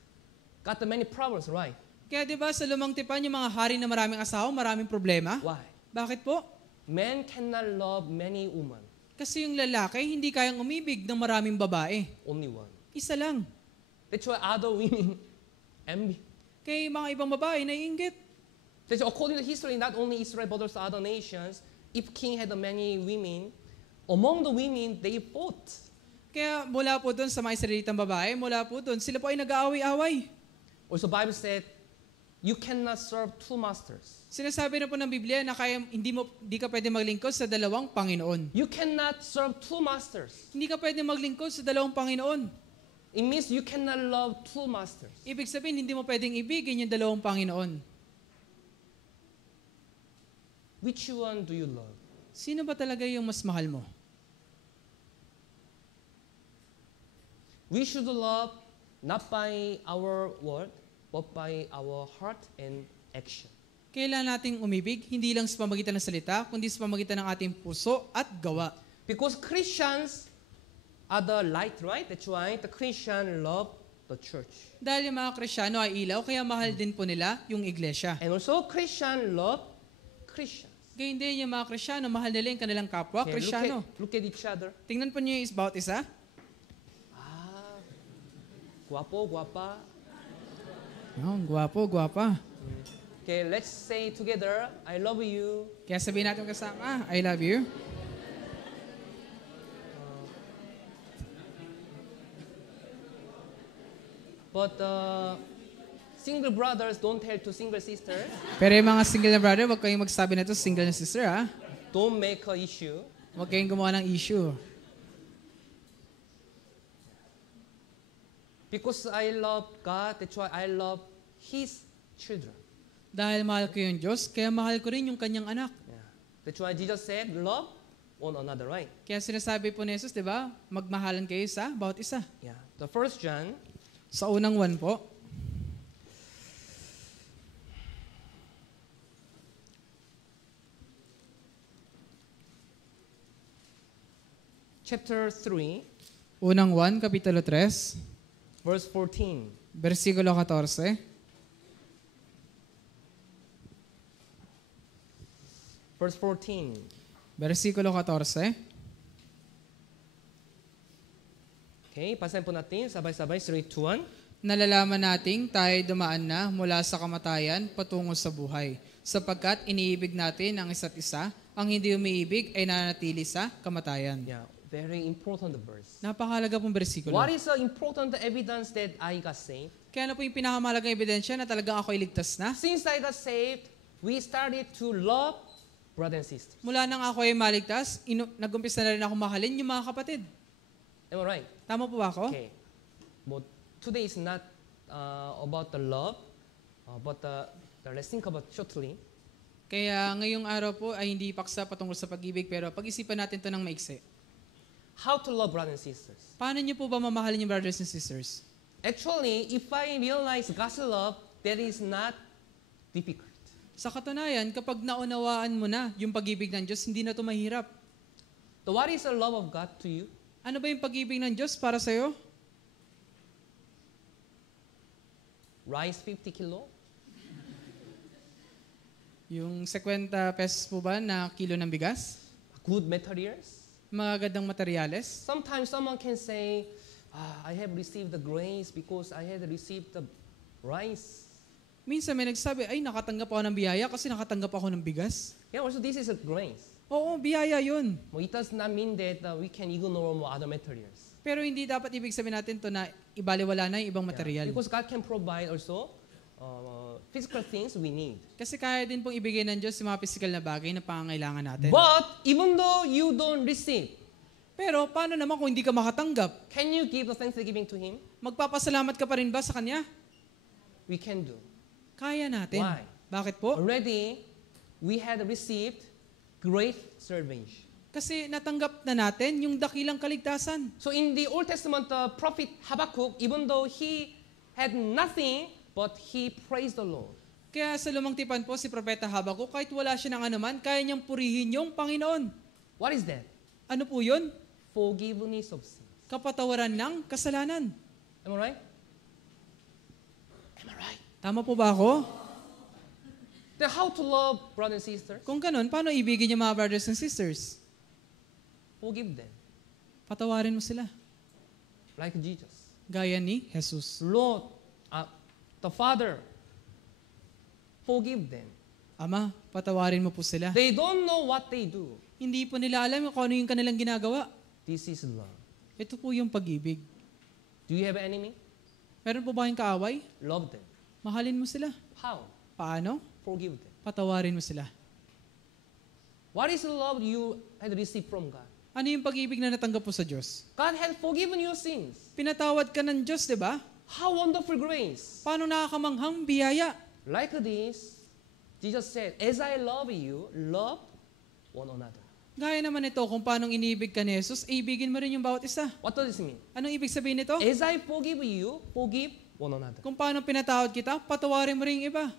got many problems, right? Kaya di ba sa Lumang Tipan, yung mga hari na maraming asawa, maraming problema? Why? Bakit po? Men cannot love many women. Kasi yung lalaki, hindi kayang umibig ng maraming babae. Only one. Isa lang. That's why other women envy. Kaya yung mga ibang babae naiinggit. That's why according to history, not only Israel but also other nations, if king had many women, among the women, they fought. Kaya mula po doon sa mga Israelitang babae, mula po doon, sila po ay nag-aaway-away. Also, Bible said, you cannot serve two masters. Sinasabi na po ng Biblia na kaya hindi ka pwede maglingkod sa dalawang Panginoon. You cannot serve two masters. Hindi ka pwede maglingkod sa dalawang Panginoon. It means you cannot love two masters. Ibig sabihin, hindi mo pwedeng ibigin yung dalawang Panginoon. Which one do you love? Sino ba talaga yung mas mahal mo? We should love not by our word, but by our heart and action. Kailangan nating umibig, hindi lang sa pamagitan ng salita, kundi sa pamagitan ng ating puso at gawa. Because Christians are the light, right? That's why the Christian love the church. Dahil yung mga Kristyano ay ilaw, kaya mahal din po nila yung iglesia. And also Christian love Christians. Gayun din yung mga Kristyano, mahal nila yung kanilang kapwa, Okay, Kristyano. look at each other. Tingnan po niyo yung bawat isa. Guapo, guapa. Oh, guwapo, guwapa. Okay, let's say together, I love you. Kaya sabihin natin kasama, I love you. But single brothers don't tell to single sisters. Pero yung mga single na brother, huwag kayong magsabi na ito, single na sister, ha? Don't make an issue. Huwag kayong gumawa ng issue. Because I love God, that's why I love His children. Dahil mahal ko yung Diyos, kaya mahal ko rin yung kanyang anak. Yeah. That's why Jesus said, love one another, right? Kaya sinasabi po ni Jesus, di ba? Magmahalan kayo sa bawat isa. Yeah. The first John, Sa unang 1 po, chapter 3, unang 1, kapitulo 3, verse 14. versikulo 14. Verse 14. Versikulo 14. Okay, basahin po natin. Sabay-sabay. 3, 2, 1. Nalalaman nating tayo dumaan na mula sa kamatayan patungo sa buhay. Sapagkat iniibig natin ang isa't isa, ang hindi umiibig ay nananatili sa kamatayan. Yeah, very important verse. Napakahalaga pong bersikulo. What is the important evidence that I got saved? Kaya ano po yung pinakamahalagang ebidensya na talagang ako iligtas na? Since I got saved, we started to love brothers and sisters. Mula nang ako ay maligtas, nag-umpisa na rin ako mahalin yung mga kapatid. Am I right? Tama po ba ako? Okay. But today is not about the love, but let's think about shortly. Kaya ngayong araw po ay hindi paksa patungkol sa pag-ibig, pero pag-isipan natin ito ng maiksi. How to love brothers and sisters. Paano niyo po ba mamahalin yung brothers and sisters? Actually, if I realize God's love, that is not difficult. Sa katunayan, kapag naunawaan mo na yung pag-ibig ng Diyos, hindi na ito mahirap. So what is the love of God to you? Ano ba yung pag-ibig ng Diyos para sa'yo? Rice 50 kilo? Yung 50 pesos po ba na kilo ng bigas? Good materials? Mga gandang materyales? Sometimes someone can say, I have received the grace because I had received the rice. Minsan may nagsabi, ay nakatanggap ako ng biyaya kasi nakatanggap ako ng bigas. Yeah, also this is a grace. Oo, biyaya yun. Well, it does not mean that we can ignore more other materials. Pero hindi dapat ibig sabihin natin to na ibaliwala na yung ibang material. Because God can provide also physical things we need. Kasi kaya din pong ibigay ng Diyos yung mga physical na bagay na pangangailangan natin. But even though you don't receive, Pero paano naman kung hindi ka makatanggap? can you give the thanksgiving to Him? Magpapasalamat ka pa rin ba sa Kanya? We can do. Kaya natin. Why? Bakit po? Already, we had received great salvation. Kasi natanggap na natin yung dakilang kaligtasan. So in the Old Testament, the prophet Habakkuk, even though he had nothing, but he praised the Lord. Kaya sa lumang tipan po si Propeta Habakuk, kahit wala siya ng anuman, kaya niyang purihin yung Panginoon. What is that? Ano po yun? Forgiveness of sin. Kapatawaran ng kasalanan. Am I right? Am I right? Tama po ba ako? Then how to love brothers and sisters? Kung ganun, paano ibigin niyo mga brothers and sisters? Forgive them, Patawarin mo sila. like Jesus. Gaya ni Jesus. Lord, the Father, forgive them. Ama, patawarin mo po sila. They don't know what they do. Hindi po nila alam kung ano yung kanilang ginagawa. This is love. Ito po yung pag-ibig. Do you have an enemy? Meron po ba kayong kaaway? Love them. Mahalin mo sila. How? Paano? Forgive them. Patawarin mo sila. What is the love you had received from God? Ano yung pag-ibig na natanggap po sa Diyos? God had forgiven your sins. Pinatawad ka ng Diyos, di ba? How wonderful grace. Paano nakakamanghang biyaya? Like this, Jesus said, as I love you, love one another. Gaya naman ito, kung paanong iniibig ka ni Jesus, ibigin mo rin yung bawat isa. What does this mean? Anong ibig sabihin nito? As I forgive you, forgive one another. Kung paano pinatawad kita, patawarin mo rin yung iba.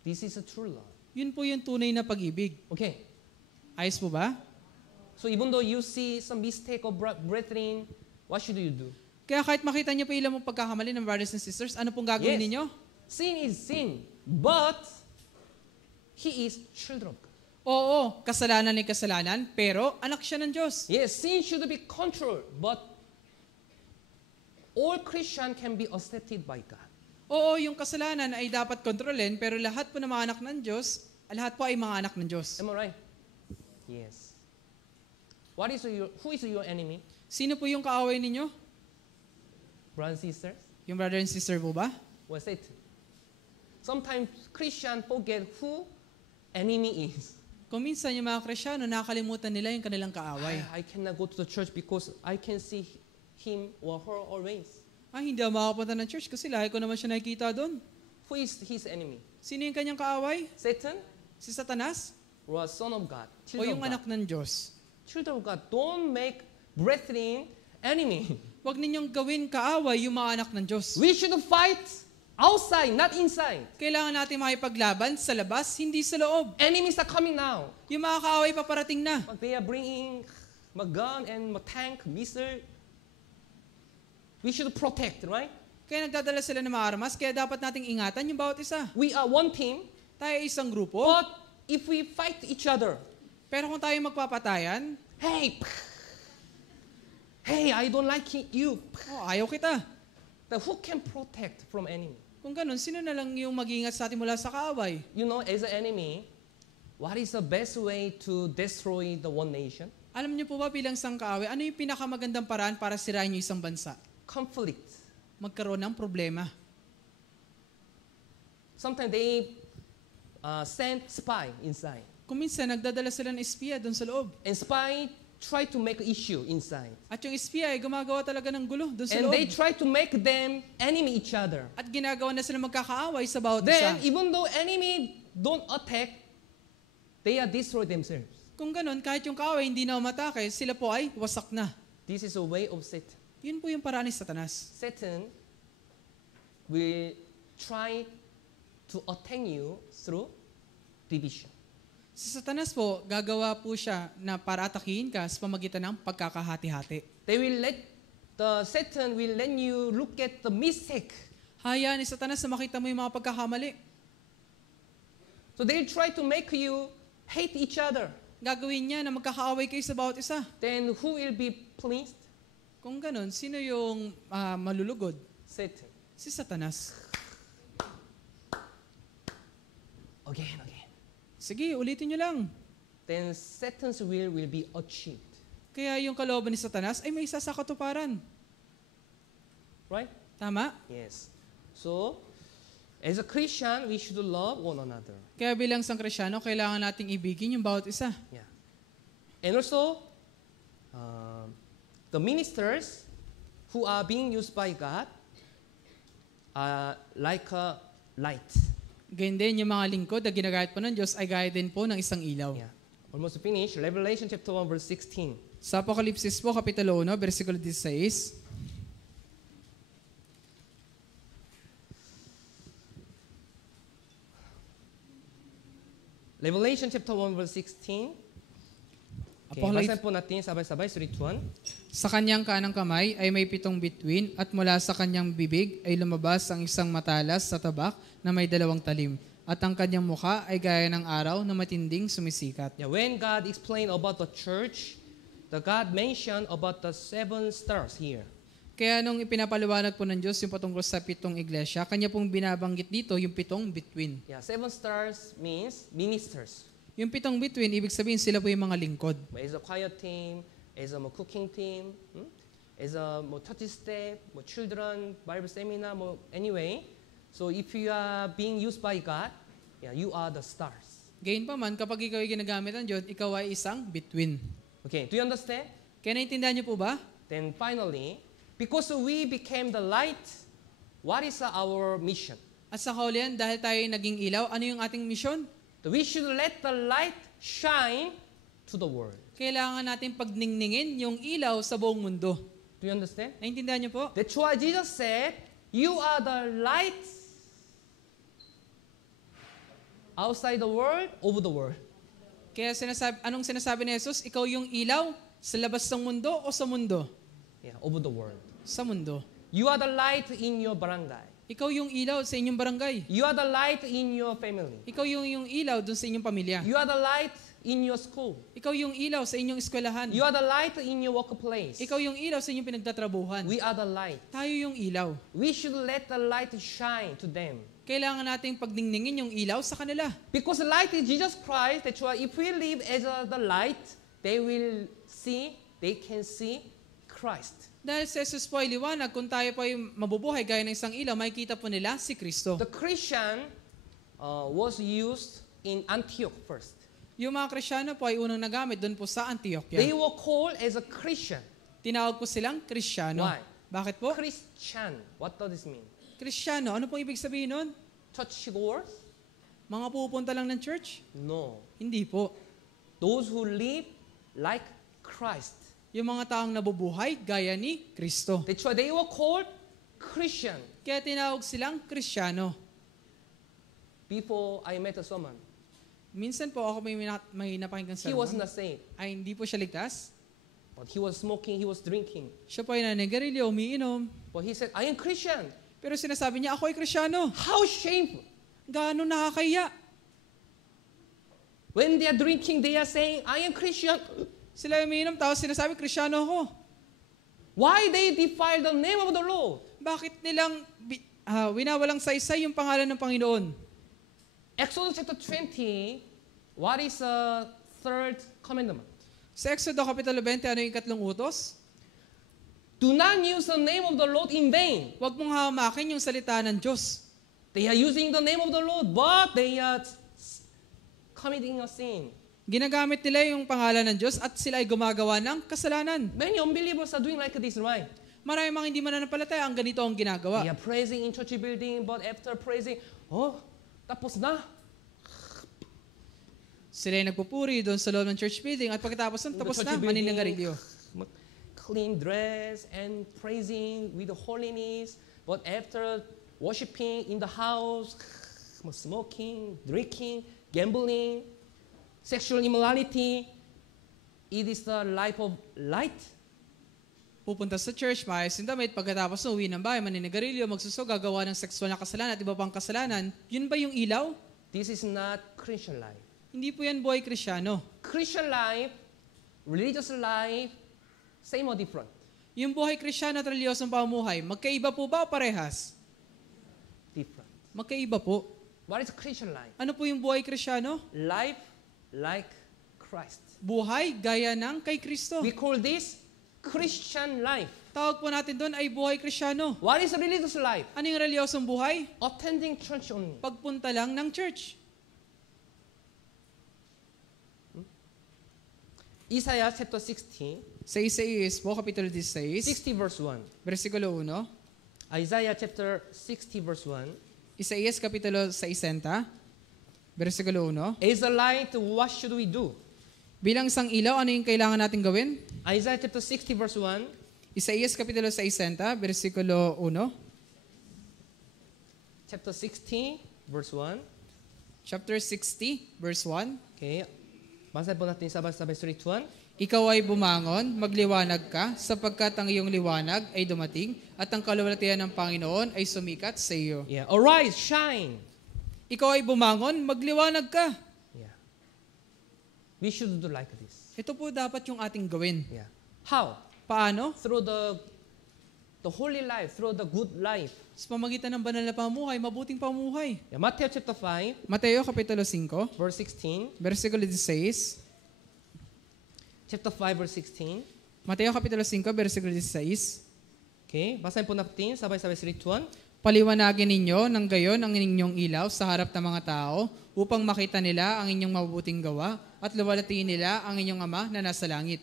This is a true love. Yun po yung tunay na pag-ibig. Okay. Ayos po ba? So even though you see some mistake of brethren, what should you do? Kaya kahit makita niyo pa ilang mong pagkakamali ng brothers and sisters, ano pong gagawin Yes. ninyo? Sin is sin, but he is children of God. Oo, kasalanan ay kasalanan, pero anak siya ng Diyos. Yes, sin should be controlled, but all Christian can be accepted by God. Oo, yung kasalanan ay dapat kontrolin, pero lahat po ng mga anak ng Diyos, lahat po ay mga anak ng Diyos. Am I right? Yes. Who is your enemy? Sino po yung kaaway ninyo? Brothers and sisters? Yung brother and sister po ba? What's it? Sometimes Christian forget who enemy is. Kung minsan yung mga Kristyano, nakakalimutan nila yung kanilang kaaway. I cannot go to the church because I can see him or her always. Hindi ako makapunta ng church kasi lahi ko naman siya nakikita doon. Who is his enemy? Sino yung kanyang kaaway? Satan Si Satanas? or a son of God? O Children yung of God. anak ng Diyos? Children of God, don't make brethren enemy. Huwag ninyong gawin kaaway yung mga anak ng Diyos. We should fight outside, not inside. Kailangan natin makipaglaban sa labas, hindi sa loob. Enemies are coming now. Yung mga kaaway paparating na. They are bringing a gun and a tank, missile. We should protect, right? Kaya nagdadala sila ng mga armas, kaya dapat nating ingatan yung bawat isa. We are one team, Tayo ay isang grupo, but if we fight each other, pero kung tayo magpapatayan, hey, I don't like you. ayaw kita. Then who can protect from enemy? Kung ganun, sino na lang yung mag-ingat sa atin mula sa kaaway? You know, as an enemy, what is the best way to destroy the one nation? Alam niyo po ba bilang isang kaaway, ano yung pinakamagandang paraan para sirain yung isang bansa? Conflict. Magkaroon ng problema. Sometimes they send spy inside. Kung minsan, nagdadala sila ng espiya doon sa loob. And spy try to make issue inside. At yung espiya ay gumagawa talaga ng gulo doon sa And loob. they try to make them enemy each other. At ginagawa na sila magkakaaway sa bawat Then, isa. even though enemy don't attack, they are destroy themselves. Kung ganun, kahit yung kaaway hindi na umatake, sila po ay wasak na. This is a way of Satan. Yun po yung paraan ni Satanas. Satan will try to attack you through division. Si Satanas po, gagawa po siya na para atakihin ka sa pamagitan ng pagkakahati-hati. Satan will let you look at the mistake. Hayaan ni Satanas na makita mo yung mga pagkakamali. So they try to make you hate each other. Gagawin niya na magkakaaway kayo sa bawat isa. Then who will be pleased? Kung ganun, sino yung malulugod? Satan. Si Satanas. Again. Sige, ulitin nyo lang. Then Satan's will be achieved. Kaya yung kalooban ni Satanas ay may isa sa katuparan. Right? Tama? Yes. So, as a Christian, we should love one another. Kaya bilang isang Kristyano, kailangan nating ibigin yung bawat isa. Yeah. And also, the ministers who are being used by God are like a light. Ganyan din yung mga lingkod na ginagamit po ng Diyos ay gaya din po ng isang ilaw. Yeah. Almost finished. Revelation chapter 1 verse 16. Sa Apokalipsis po, Kapitulo 1, versikulo 16. Revelation chapter 1 verse 16. Okay, basahin po natin sabay-sabay, 3, 2, 1. Sa kanyang kanang kamay ay may 7 bituin at mula sa kanyang bibig ay lumabas ang isang matalas sa tabak na may 2 talim. At ang kanyang mukha ay gaya ng araw na matinding sumisikat. Yeah, when God explained about the church, God mentioned about the 7 stars here. Kaya nung ipinapaliwanag po ng Diyos yung patungkol sa 7 iglesia, kanya pong binabanggit dito yung 7 bituin. Yeah, 7 stars means ministers. Yung 7 bituin, ibig sabihin sila po yung mga lingkod. As a choir team, as a cooking team, as a church staff, children, Bible seminar, anyway. So if you are being used by God, yeah, you are the stars. Gayon pa man, kapag ikaw ay ginagamit ng Diyos, ikaw ay isang bituin. Okay, do you understand? Kaya naintindihan niyo po ba? Then finally, because we became the light, what is our mission? At sa kaulian, dahil tayo ay naging ilaw, ano yung ating misyon? We should let the light shine to the world. Kailangan natin pagningningin yung ilaw sa buong mundo. Do you understand? Naintindihan niyo po? That's why Jesus said, you are the light outside the world, over the world. Kaya anong sinasabi ni Jesus? Ikaw yung ilaw sa labas ng mundo o sa mundo? Yeah, over the world. Sa mundo. You are the light in your barangay. Ikaw yung ilaw sa inyong barangay. You are the light in your family. Ikaw yung ilaw dun sa inyong pamilya. You are the light in your school. Ikaw yung ilaw sa inyong eskwelahan. You are the light in your workplace. Ikaw yung ilaw sa inyong pinagtatrabuhan. We are the light. Tayo yung ilaw. We should let the light shine to them. Kailangan nating pagningningin yung ilaw sa kanila. Because the light is Jesus Christ, that's why if we live as the light, they can see Christ. Dahil si Jesus po ay liwanag, kung tayo po ay mabubuhay gaya ng isang ilaw, makikita po nila si Kristo. The Christian was used in Antioch first. Yung mga Kristyano po ay unang nagamit doon po sa Antioquia. They were called as a Christian. Tinawag po silang Kristyano. Why? Bakit po? Christian. What does this mean? Kristiyano, ano pong ibig sabihin nun? Church goers? Mga pupunta lang ng church? No. Hindi po. Those who live like Christ. Yung mga taong nabubuhay gaya ni Kristo. That's why they were called Christian. Kaya tinawag silang Kristiyano. Before I met someone, Minsan po ako may napakinggan sa he was not saved. ay hindi po siya ligtas. But he was smoking, he was drinking. Siya po ay naninigarilyo, umiinom. But he said, I am Christian. Pero sinasabi niya, ako ay Kristiyano. How shameful. Gaano nakakaya. When they are drinking, they are saying, I am Christian. Sila ay umiinom, tapos sinasabi, Kristiyano ako. Why they defile the name of the Lord? Bakit nilang winawalang saysay yung pangalan ng Panginoon? Exodus chapter 20, what is the third commandment? Sa Exodo Kapitulo 20, ano yung ikatlong utos? Do not use the name of the Lord in vain. Huwag mong hamakin yung salita ng Diyos. They are using the name of the Lord, but they are committing a sin. Ginagamit nila yung pangalan ng Diyos at sila ay gumagawa ng kasalanan. Many unbelievers are doing like this, right? Marami mga hindi mananampalataya ang ganito ang ginagawa. They are praising in church building, but after praising, tapos na. Sila ay nagpupuri doon sa loob ng church building at pagkatapos nun, tapos na, maninigarilyo. Clean dress and praising with holiness, but after worshiping in the house, smoking, drinking, gambling, sexual immorality, it is the life of light. Pupunta sa church, maayos yung damit, pagkatapos uwi ng bahay, maninigarilyo, magsusog, gagawa ng sexual na kasalanan at iba pang kasalanan. Yun ba yung ilaw? This is not Christian life. Hindi po yan buhay Kristiyano. Christian life, religious life, same or different? Yung buhay Kristiyano at reliyosong pamumuhay, magkaiba po ba o parehas? Different. Magkaiba po. What is Christian life? Ano po yung buhay Kristiyano? Life like Christ. Buhay gaya ng kay Kristo. We call this Christian life. Tawag po natin doon ay buhay Kristiyano. What is religious life? Ano yung reliyosong buhay? Attending church only. Pagpunta lang ng church. Isaiah chapter 60, Sa Isaías po, Kapitulo 16, 60 verse 1. versikulo 1. Isaiah chapter 60 verse 1. Isaías Kapitulo 60, versikulo 1. As a light, what should we do? Bilang isang ilaw, ano yung kailangan natin gawin? Isaiah chapter 60 verse 1. Isaías Kapitulo 60, versikulo 1. Chapter 60 verse 1. Chapter 60, verse 1. Okay. Basahin po natin sabay-sabay 3, 2, 1. Ikaw ay bumangon, magliwanag ka, sapagkat ang iyong liwanag ay dumating, at ang kaluwalhatian ng Panginoon ay sumikat sa iyo. Yeah. Arise, shine. Ikaw ay bumangon, magliwanag ka. Yeah. We should do like this. Ito po dapat yung ating gawin. Yeah. How? Paano? Through the holy life, through the good life. Sa pamagitan ng banal na pamuhay, mabuting pamuhay. Yeah. Matthew chapter 5, Mateo Kapitulo 5, verse 16. versikulo 16. Chapter 5, verse 16. Mateo Kapitulo 5, versikulo 16. Okay. Basahin po natin sabay-sabay 3, 2, 1. Paliwanagin ninyo ng gayon ang inyong ilaw sa harap ng mga tao upang makita nila ang inyong mabubuting gawa at luwalhatiin nila ang inyong Ama na nasa langit.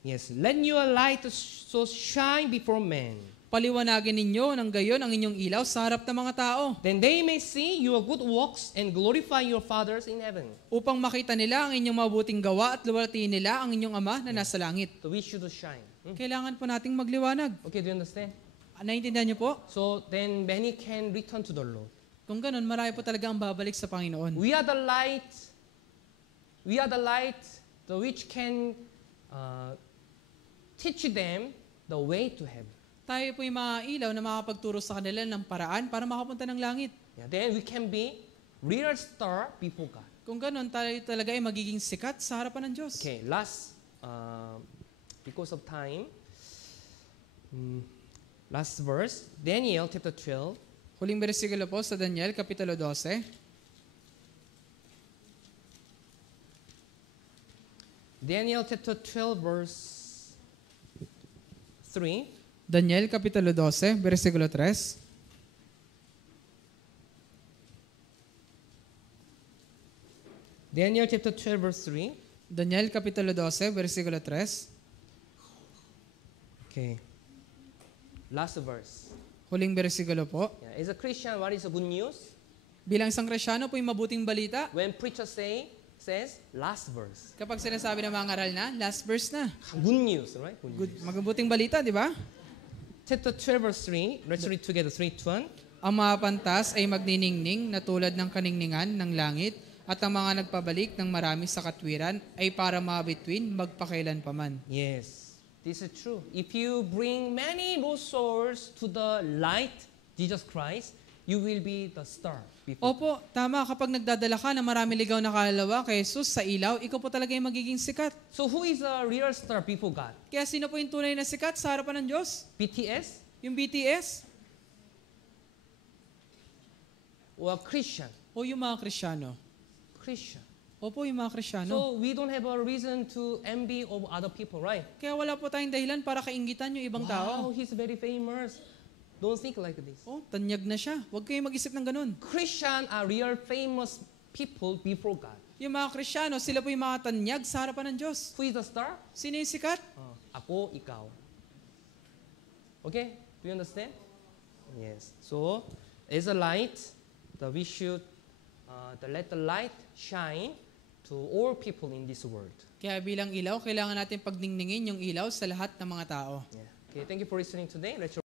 Yes. Let your light so shine before men. Paliwanagin ninyo ng gayon ang inyong ilaw sa harap ng mga tao Then they may see your good works and glorify your fathers in heaven. upang makita nila ang inyong mabuting gawa at luwalhatiin nila ang inyong Ama na nasa langit. So we should shine. Kailangan po nating magliwanag. Okay, do you understand? Naintindihan niyo po? So then many can return to the Lord. Kung ganun, marami po talaga ang babalik sa Panginoon. We are the light. We are the light which can teach them the way to heaven. Tayo po yung mga ilaw na makapagturo sa kanila ng paraan para makapunta ng langit. Yeah, then we can be real star before God. Kung ganun, tayo talaga ay magiging sikat sa harapan ng Diyos. Okay, last, because of time, last verse, Daniel chapter 12. Huling bersikulo po sa Daniel, Kapitulo 12. Daniel chapter 12, verse 3. Daniel, Kapitulo 12, versikulo 3. Daniel chapter 12, verse 3. Daniel, Kapitulo 12, versikulo 3. Okay. Last verse. Huling bersikulo po. Yeah. As a Christian, what is the good news? Bilang isang Kristyano po yung mabuting balita. When preacher says last verse. Kapag sinasabi ng mga ngaral na, last verse na. Good news, right? Good, mabuting balita, di ba? Chapter 12 verse 3. Let's read together 3 to 1. Ang mga pantas ay magniningning na tulad ng kaningningan ng langit at ang mga nagpabalik ng marami sa katwiran ay para mabituin magpakailan paman. Yes, this is true. If you bring many lost souls to the light, Jesus Christ, you will be the star. Opo, tama. Kapag nagdadala ka na marami ligaw na kaluluwa kay Jesus sa ilaw, ikaw po talaga yung magiging sikat. So who is a real star before God? Kaya sino po yung tunay na sikat sa harapan ng Diyos? BTS Yung BTS or Christian? o yung mga Kristyano? Christian. Opo, yung mga Kristyano. So we don't have a reason to envy of other people, right? Kaya wala po tayong dahilan para kainggitan yung ibang Wow, tao. he's very famous. Don't think like this. Oh, tanyag na siya. Huwag kayong mag-isip ng ganun. Christian are real famous people before God. Yung mga Kristyano, sila po yung mga tanyag sa harapan ng Diyos. Who is the star? Sino yung sikat? Ako, ikaw. Okay? Do you understand? Yes. So, as a light, we should let the light shine to all people in this world. Kaya bilang ilaw, kailangan natin pagningningin yung ilaw sa lahat ng mga tao. Yeah. Okay, thank you for listening today. Let's